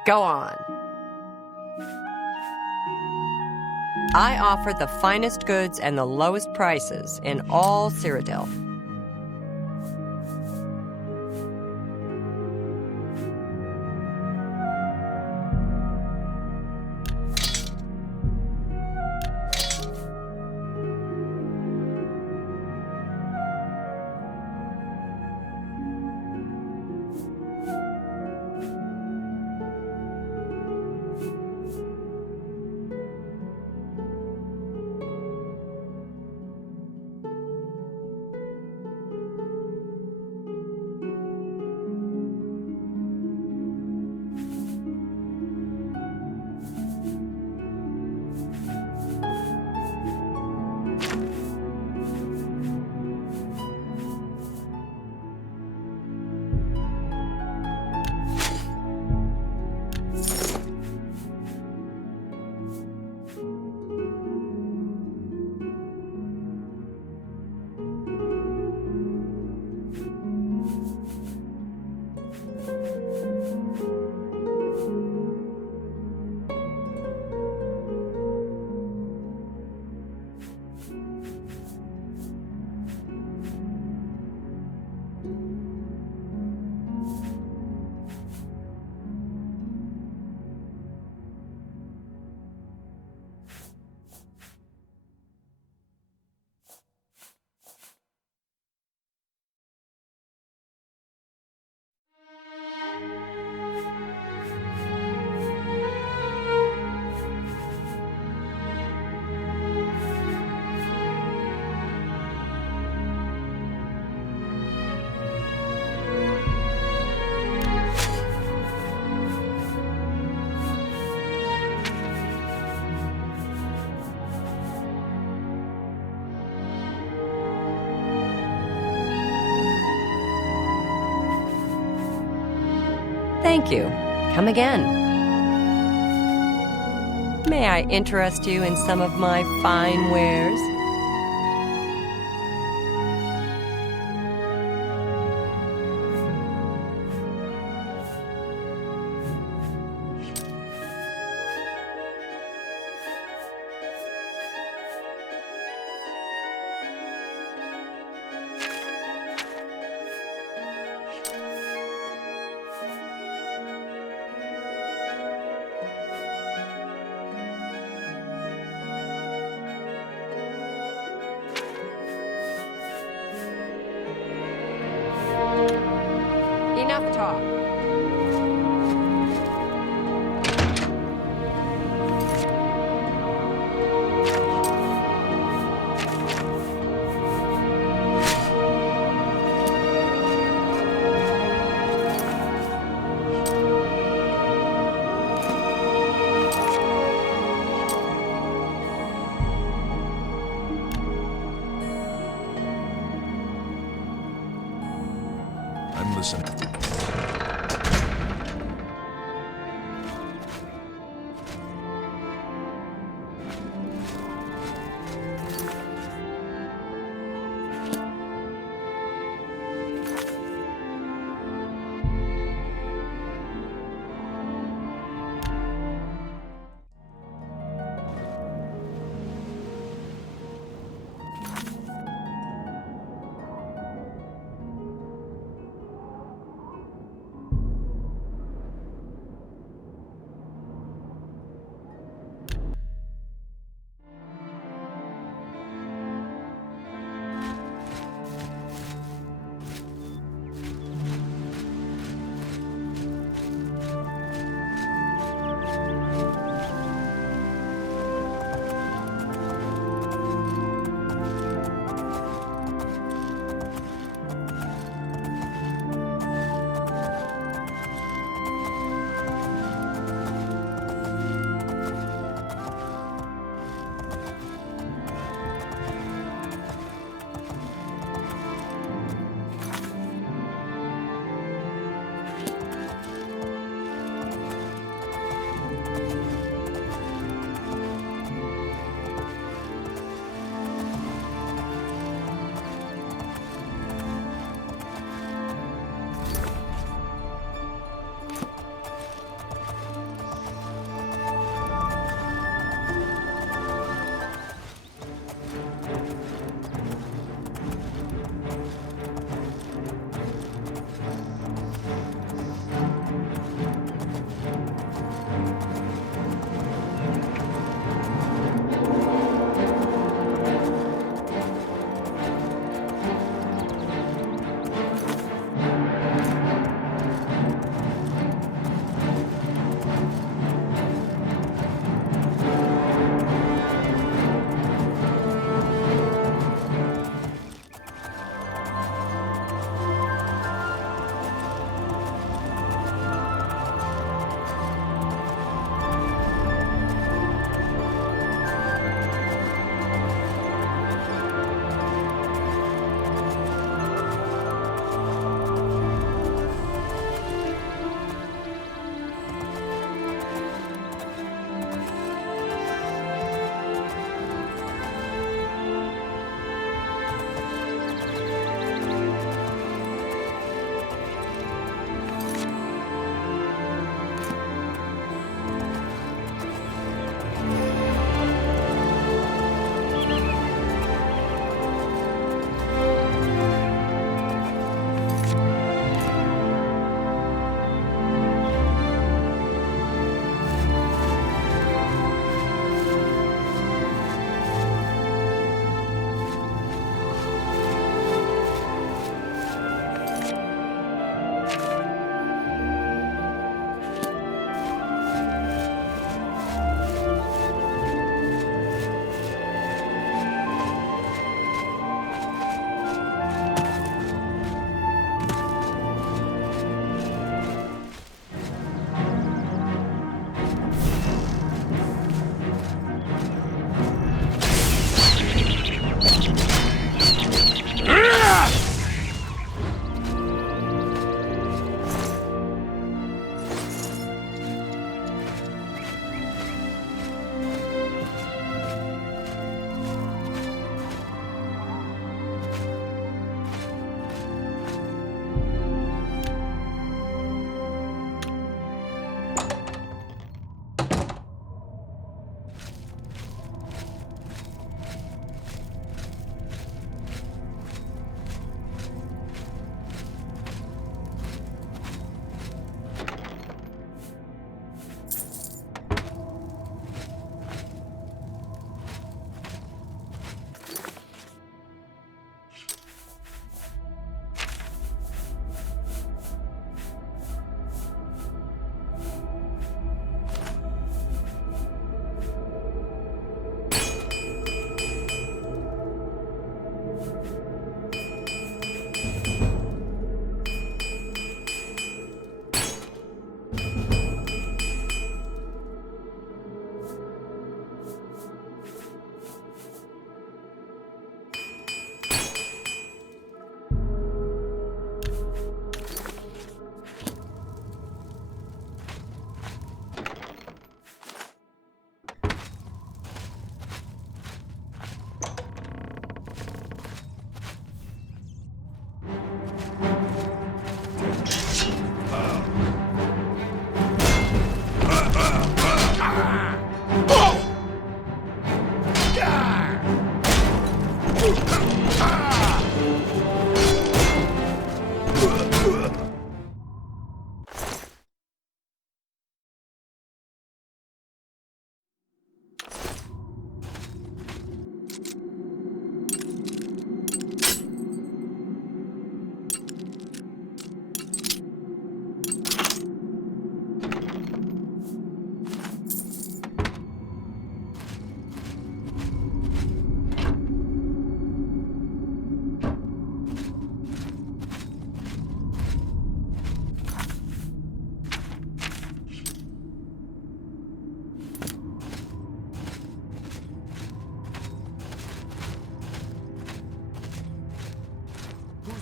Go on. I offer the finest goods and the lowest prices in all Cyrodiil. Thank you. Come again. May I interest you in some of my fine wares? Enough talk. I'm listening.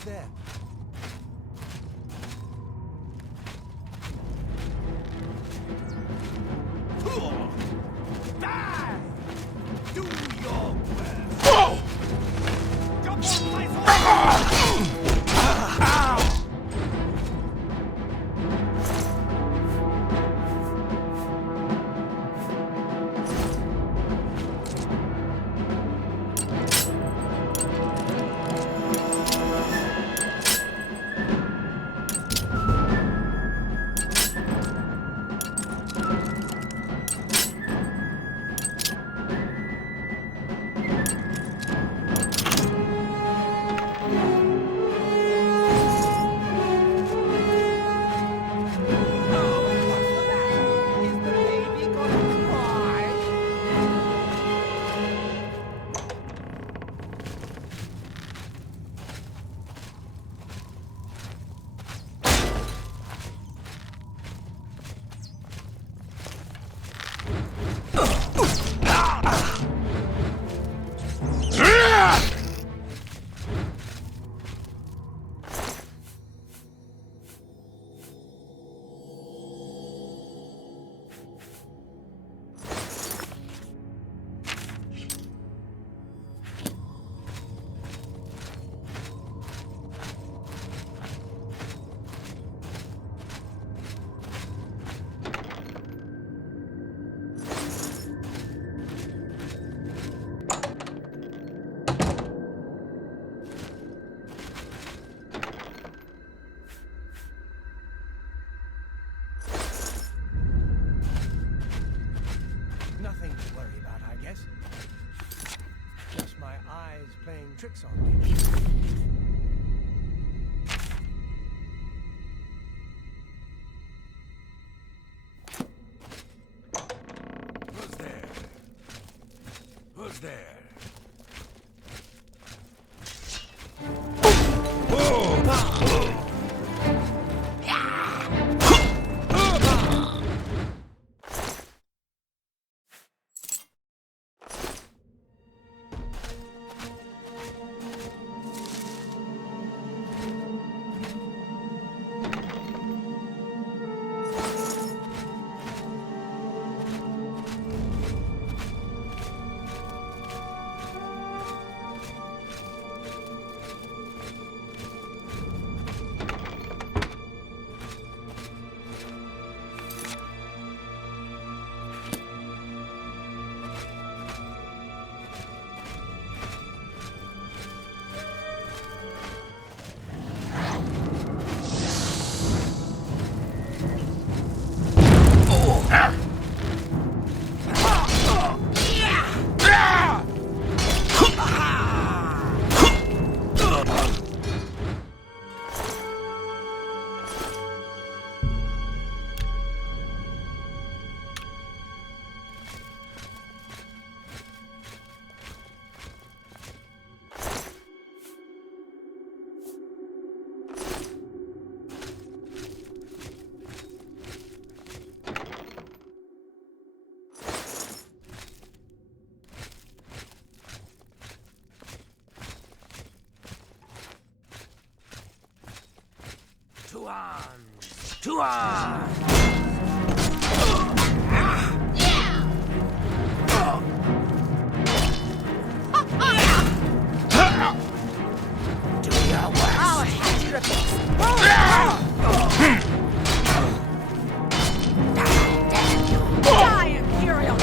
there? Die! Do your best! Whoa! Jump on my sword! Nothing to worry about, I guess. Just my eyes playing tricks on me. Who's there? Who's there? To arms! To arms! Do your worst! I'll hand you to peace! Die, Imperial!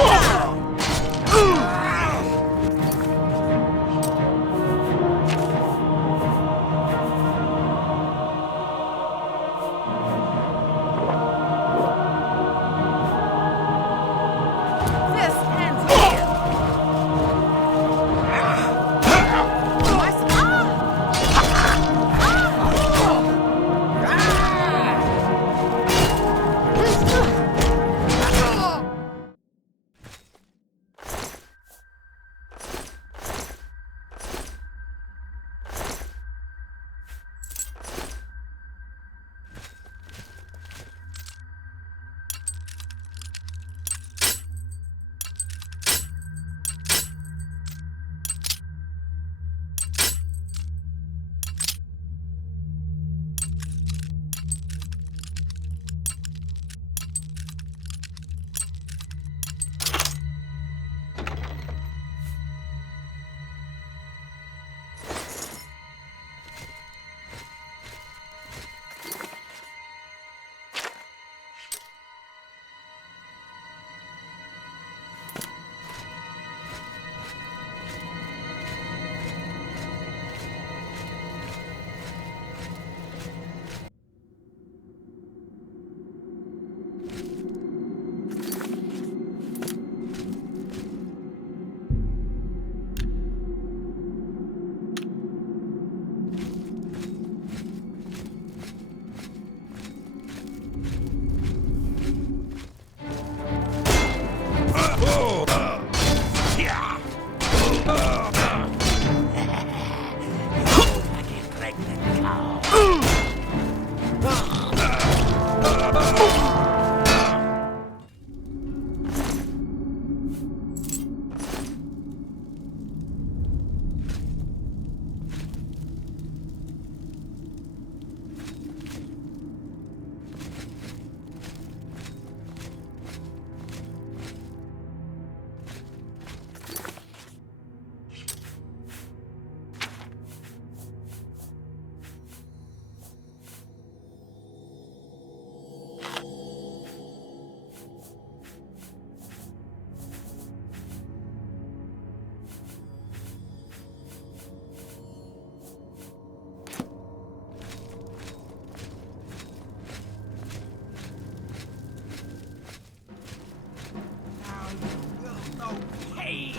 no pain.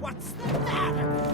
What's the matter?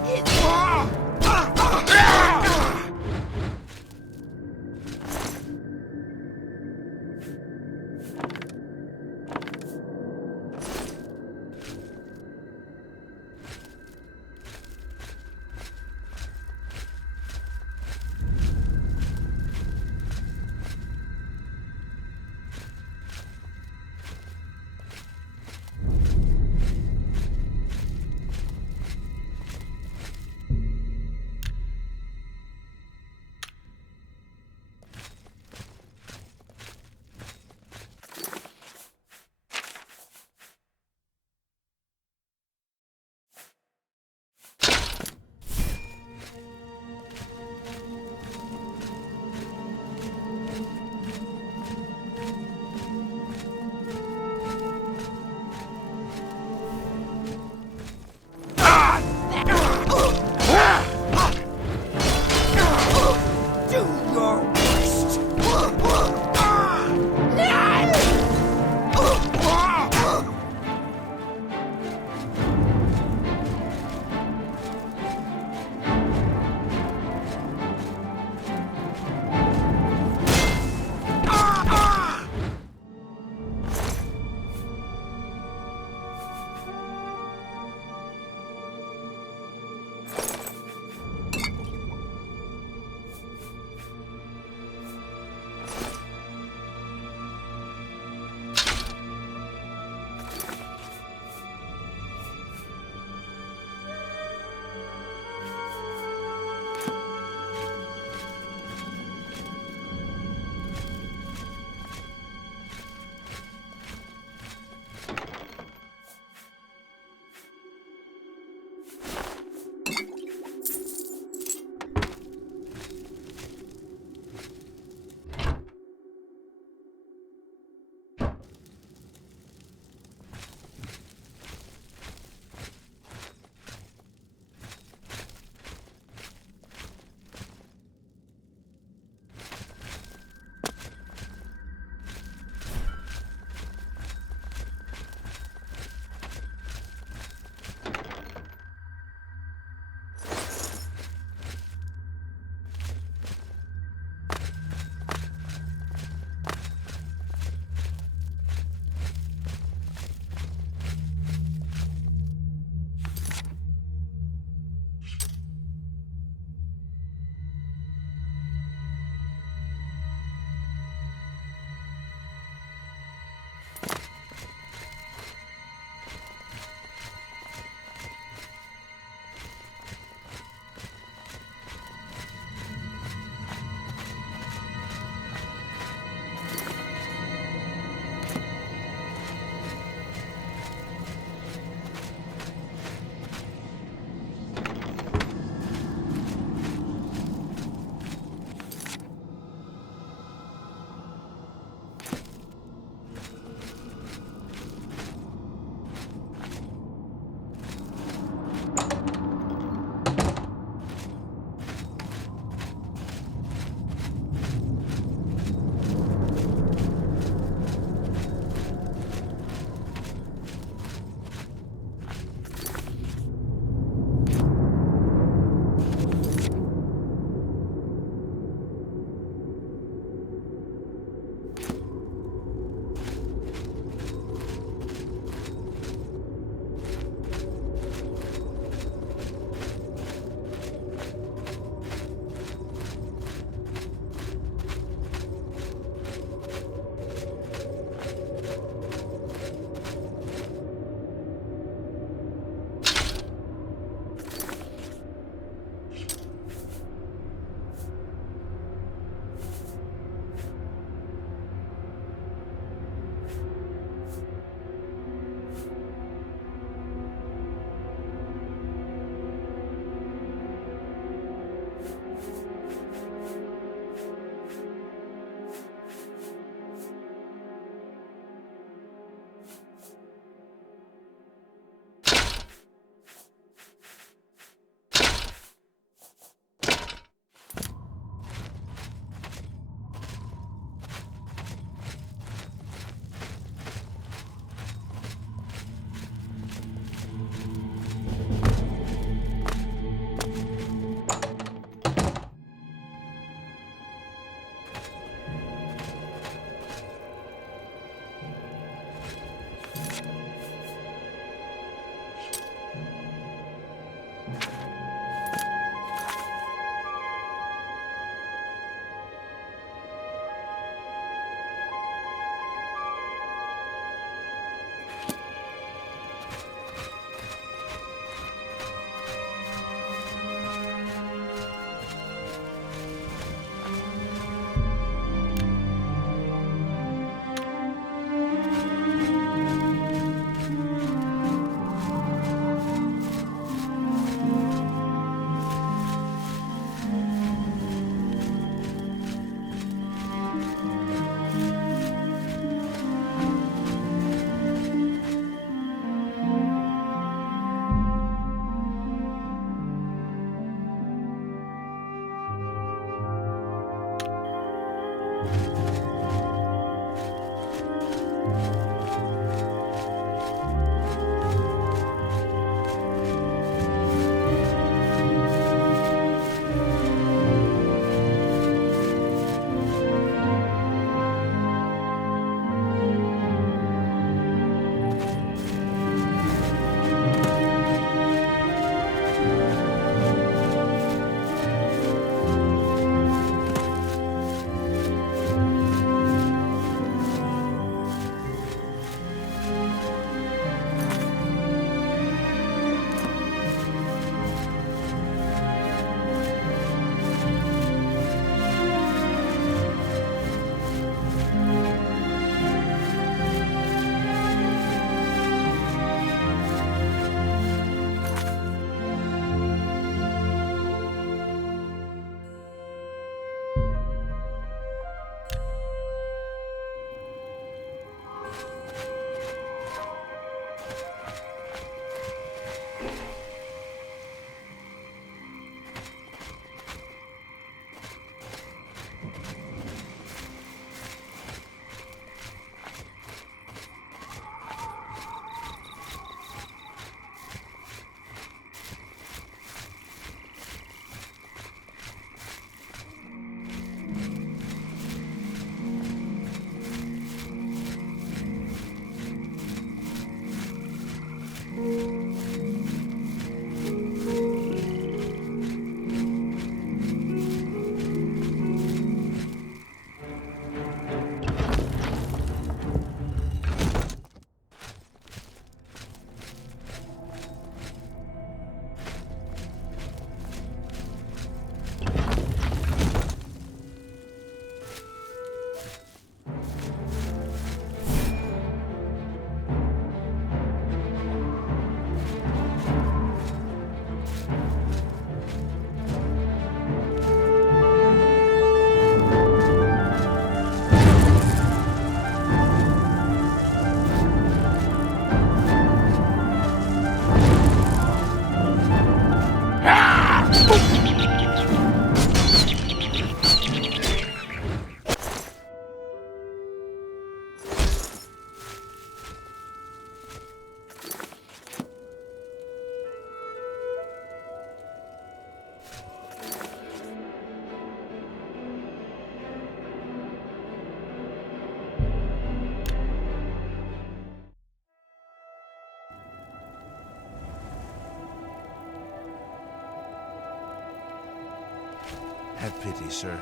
Have pity, sir.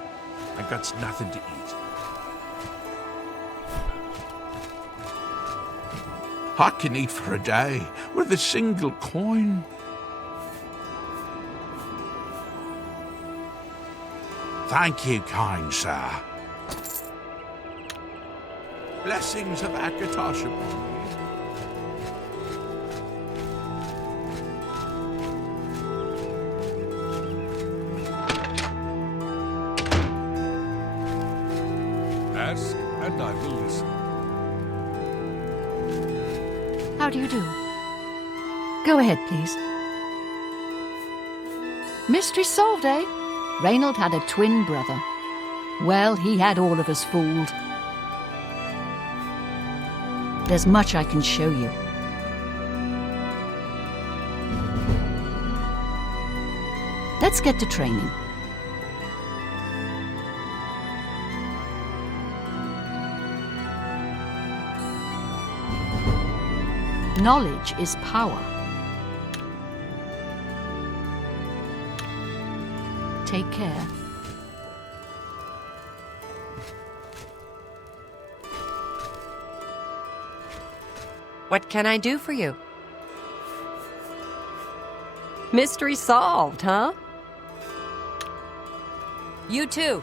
I got nothing to eat. I can eat for a day with a single coin. Thank you, kind sir. Blessings of Akatosh upon you. Ask, and I will listen. How do you do? Go ahead, please. Mystery solved, eh? Reynold had a twin brother. Well, he had all of us fooled. There's much I can show you. Let's get to training. Knowledge is power. Take care. What can I do for you? Mystery solved, huh? You too.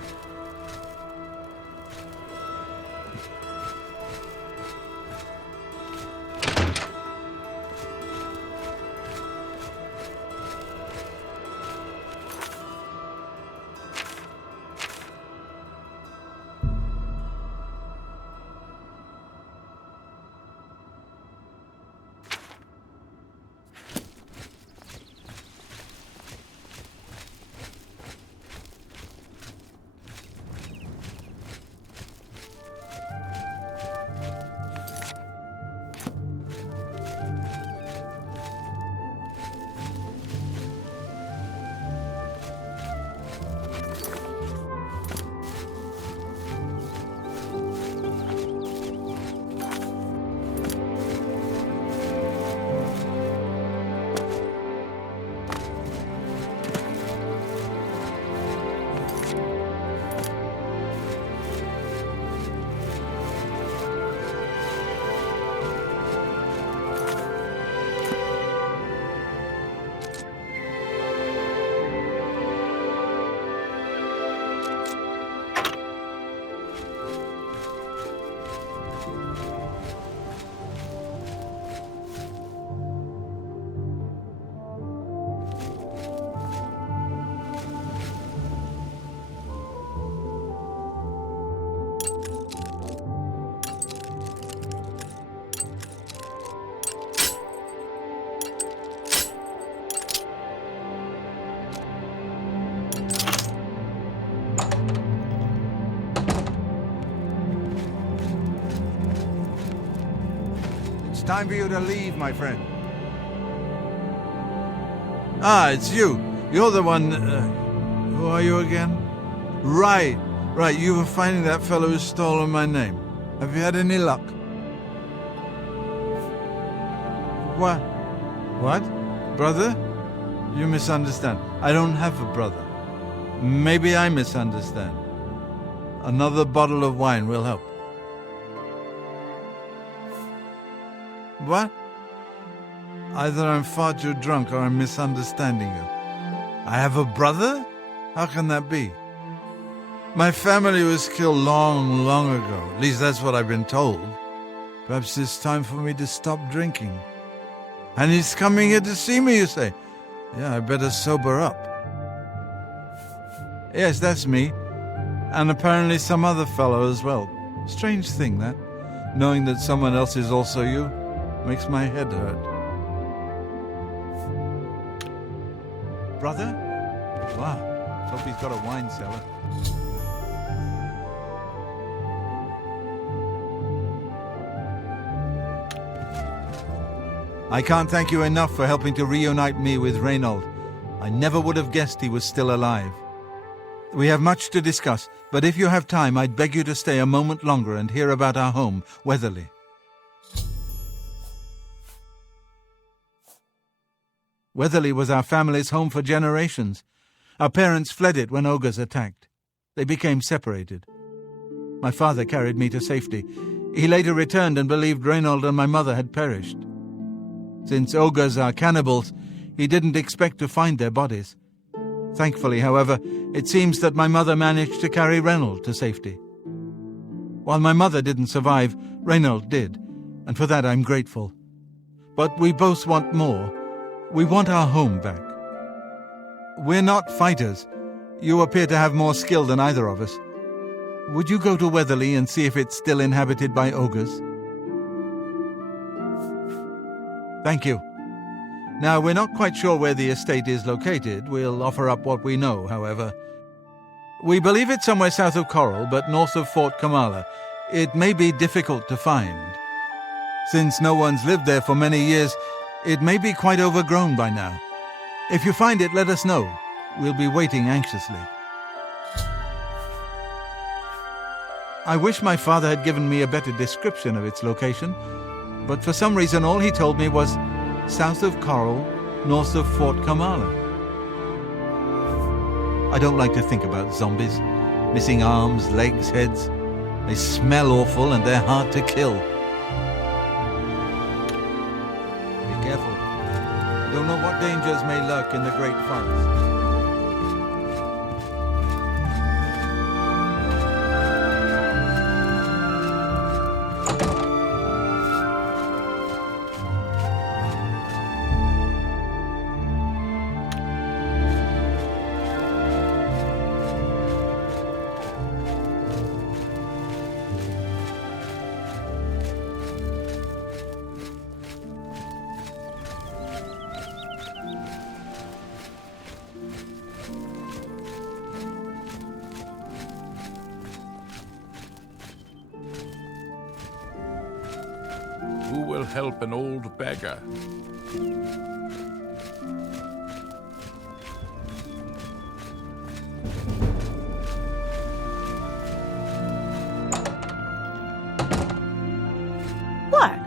Time for you to leave, my friend. Ah, it's you. You're the one... who are you again? Right. You were finding that fellow who's stolen my name. Have you had any luck? What? What? Brother? You misunderstand. I don't have a brother. Maybe I misunderstand. Another bottle of wine will help. What? Either I'm far too drunk or I'm misunderstanding you. I have a brother? How can that be? My family was killed long, long ago. At least that's what I've been told. Perhaps it's time for me to stop drinking. And he's coming here to see me, you say? Yeah, I better sober up. Yes, that's me. And apparently some other fellow as well. Strange thing, that. Knowing that someone else is also you. Makes my head hurt. Brother? Wow. Hope he's got a wine cellar. I can't thank you enough for helping to reunite me with Reynold. I never would have guessed he was still alive. We have much to discuss, but if you have time, I'd beg you to stay a moment longer and hear about our home, Weatherly. Weatherly was our family's home for generations. Our parents fled it when ogres attacked. They became separated. My father carried me to safety. He later returned and believed Reynold and my mother had perished. Since ogres are cannibals, he didn't expect to find their bodies. Thankfully, however, it seems that my mother managed to carry Reynold to safety. While my mother didn't survive, Reynold did, and for that I'm grateful. But we both want more. We want our home back. We're not fighters. You appear to have more skill than either of us. Would you go to Weatherly and see if it's still inhabited by ogres? Thank you. Now, we're not quite sure where the estate is located. We'll offer up what we know, however. We believe it's somewhere south of Chorrol, but north of Fort Kamala. It may be difficult to find. Since no one's lived there for many years, it may be quite overgrown by now. If you find it, let us know. We'll be waiting anxiously. I wish my father had given me a better description of its location, but for some reason all he told me was south of Chorrol, north of Fort Kamala. I don't like to think about zombies. Missing arms, legs, heads. They smell awful and they're hard to kill. Be careful. You don't know what dangers may lurk in the great forest. Who will help an old beggar? What?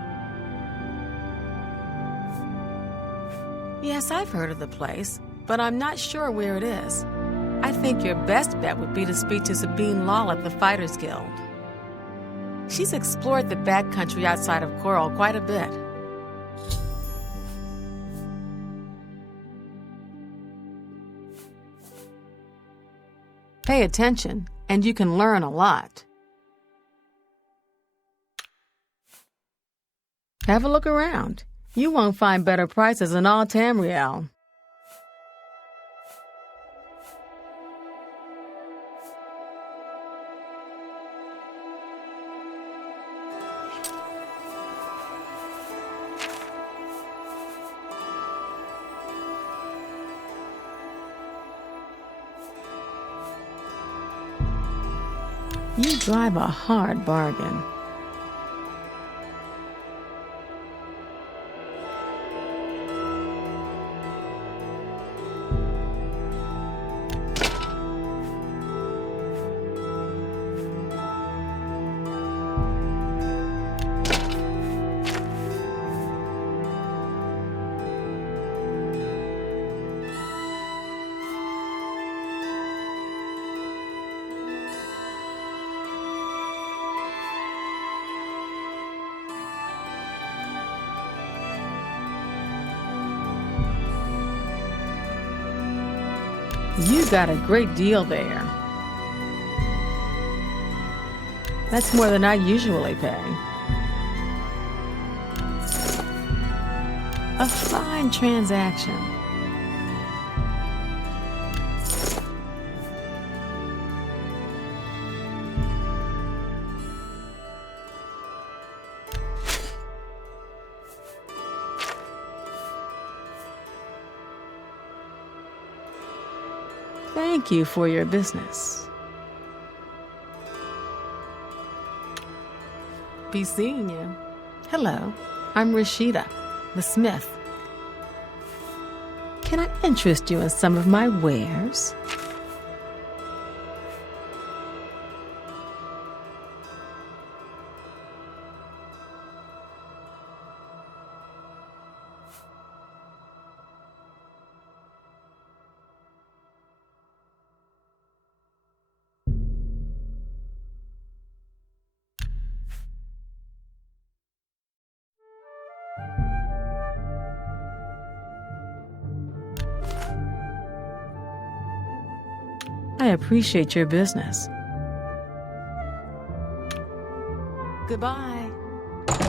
Yes, I've heard of the place, but I'm not sure where it is. I think your best bet would be to speak to Sabine Law at the Fighters Guild. She's explored the backcountry outside of Chorrol quite a bit. Pay attention, and you can learn a lot. Have a look around. You won't find better prices in all Tamriel. You drive a hard bargain. You got a great deal there. That's more than I usually pay. A fine transaction. Thank you for your business. Be seeing you. Hello, I'm Rashida, the smith. Can I interest you in some of my wares? I appreciate your business. Goodbye.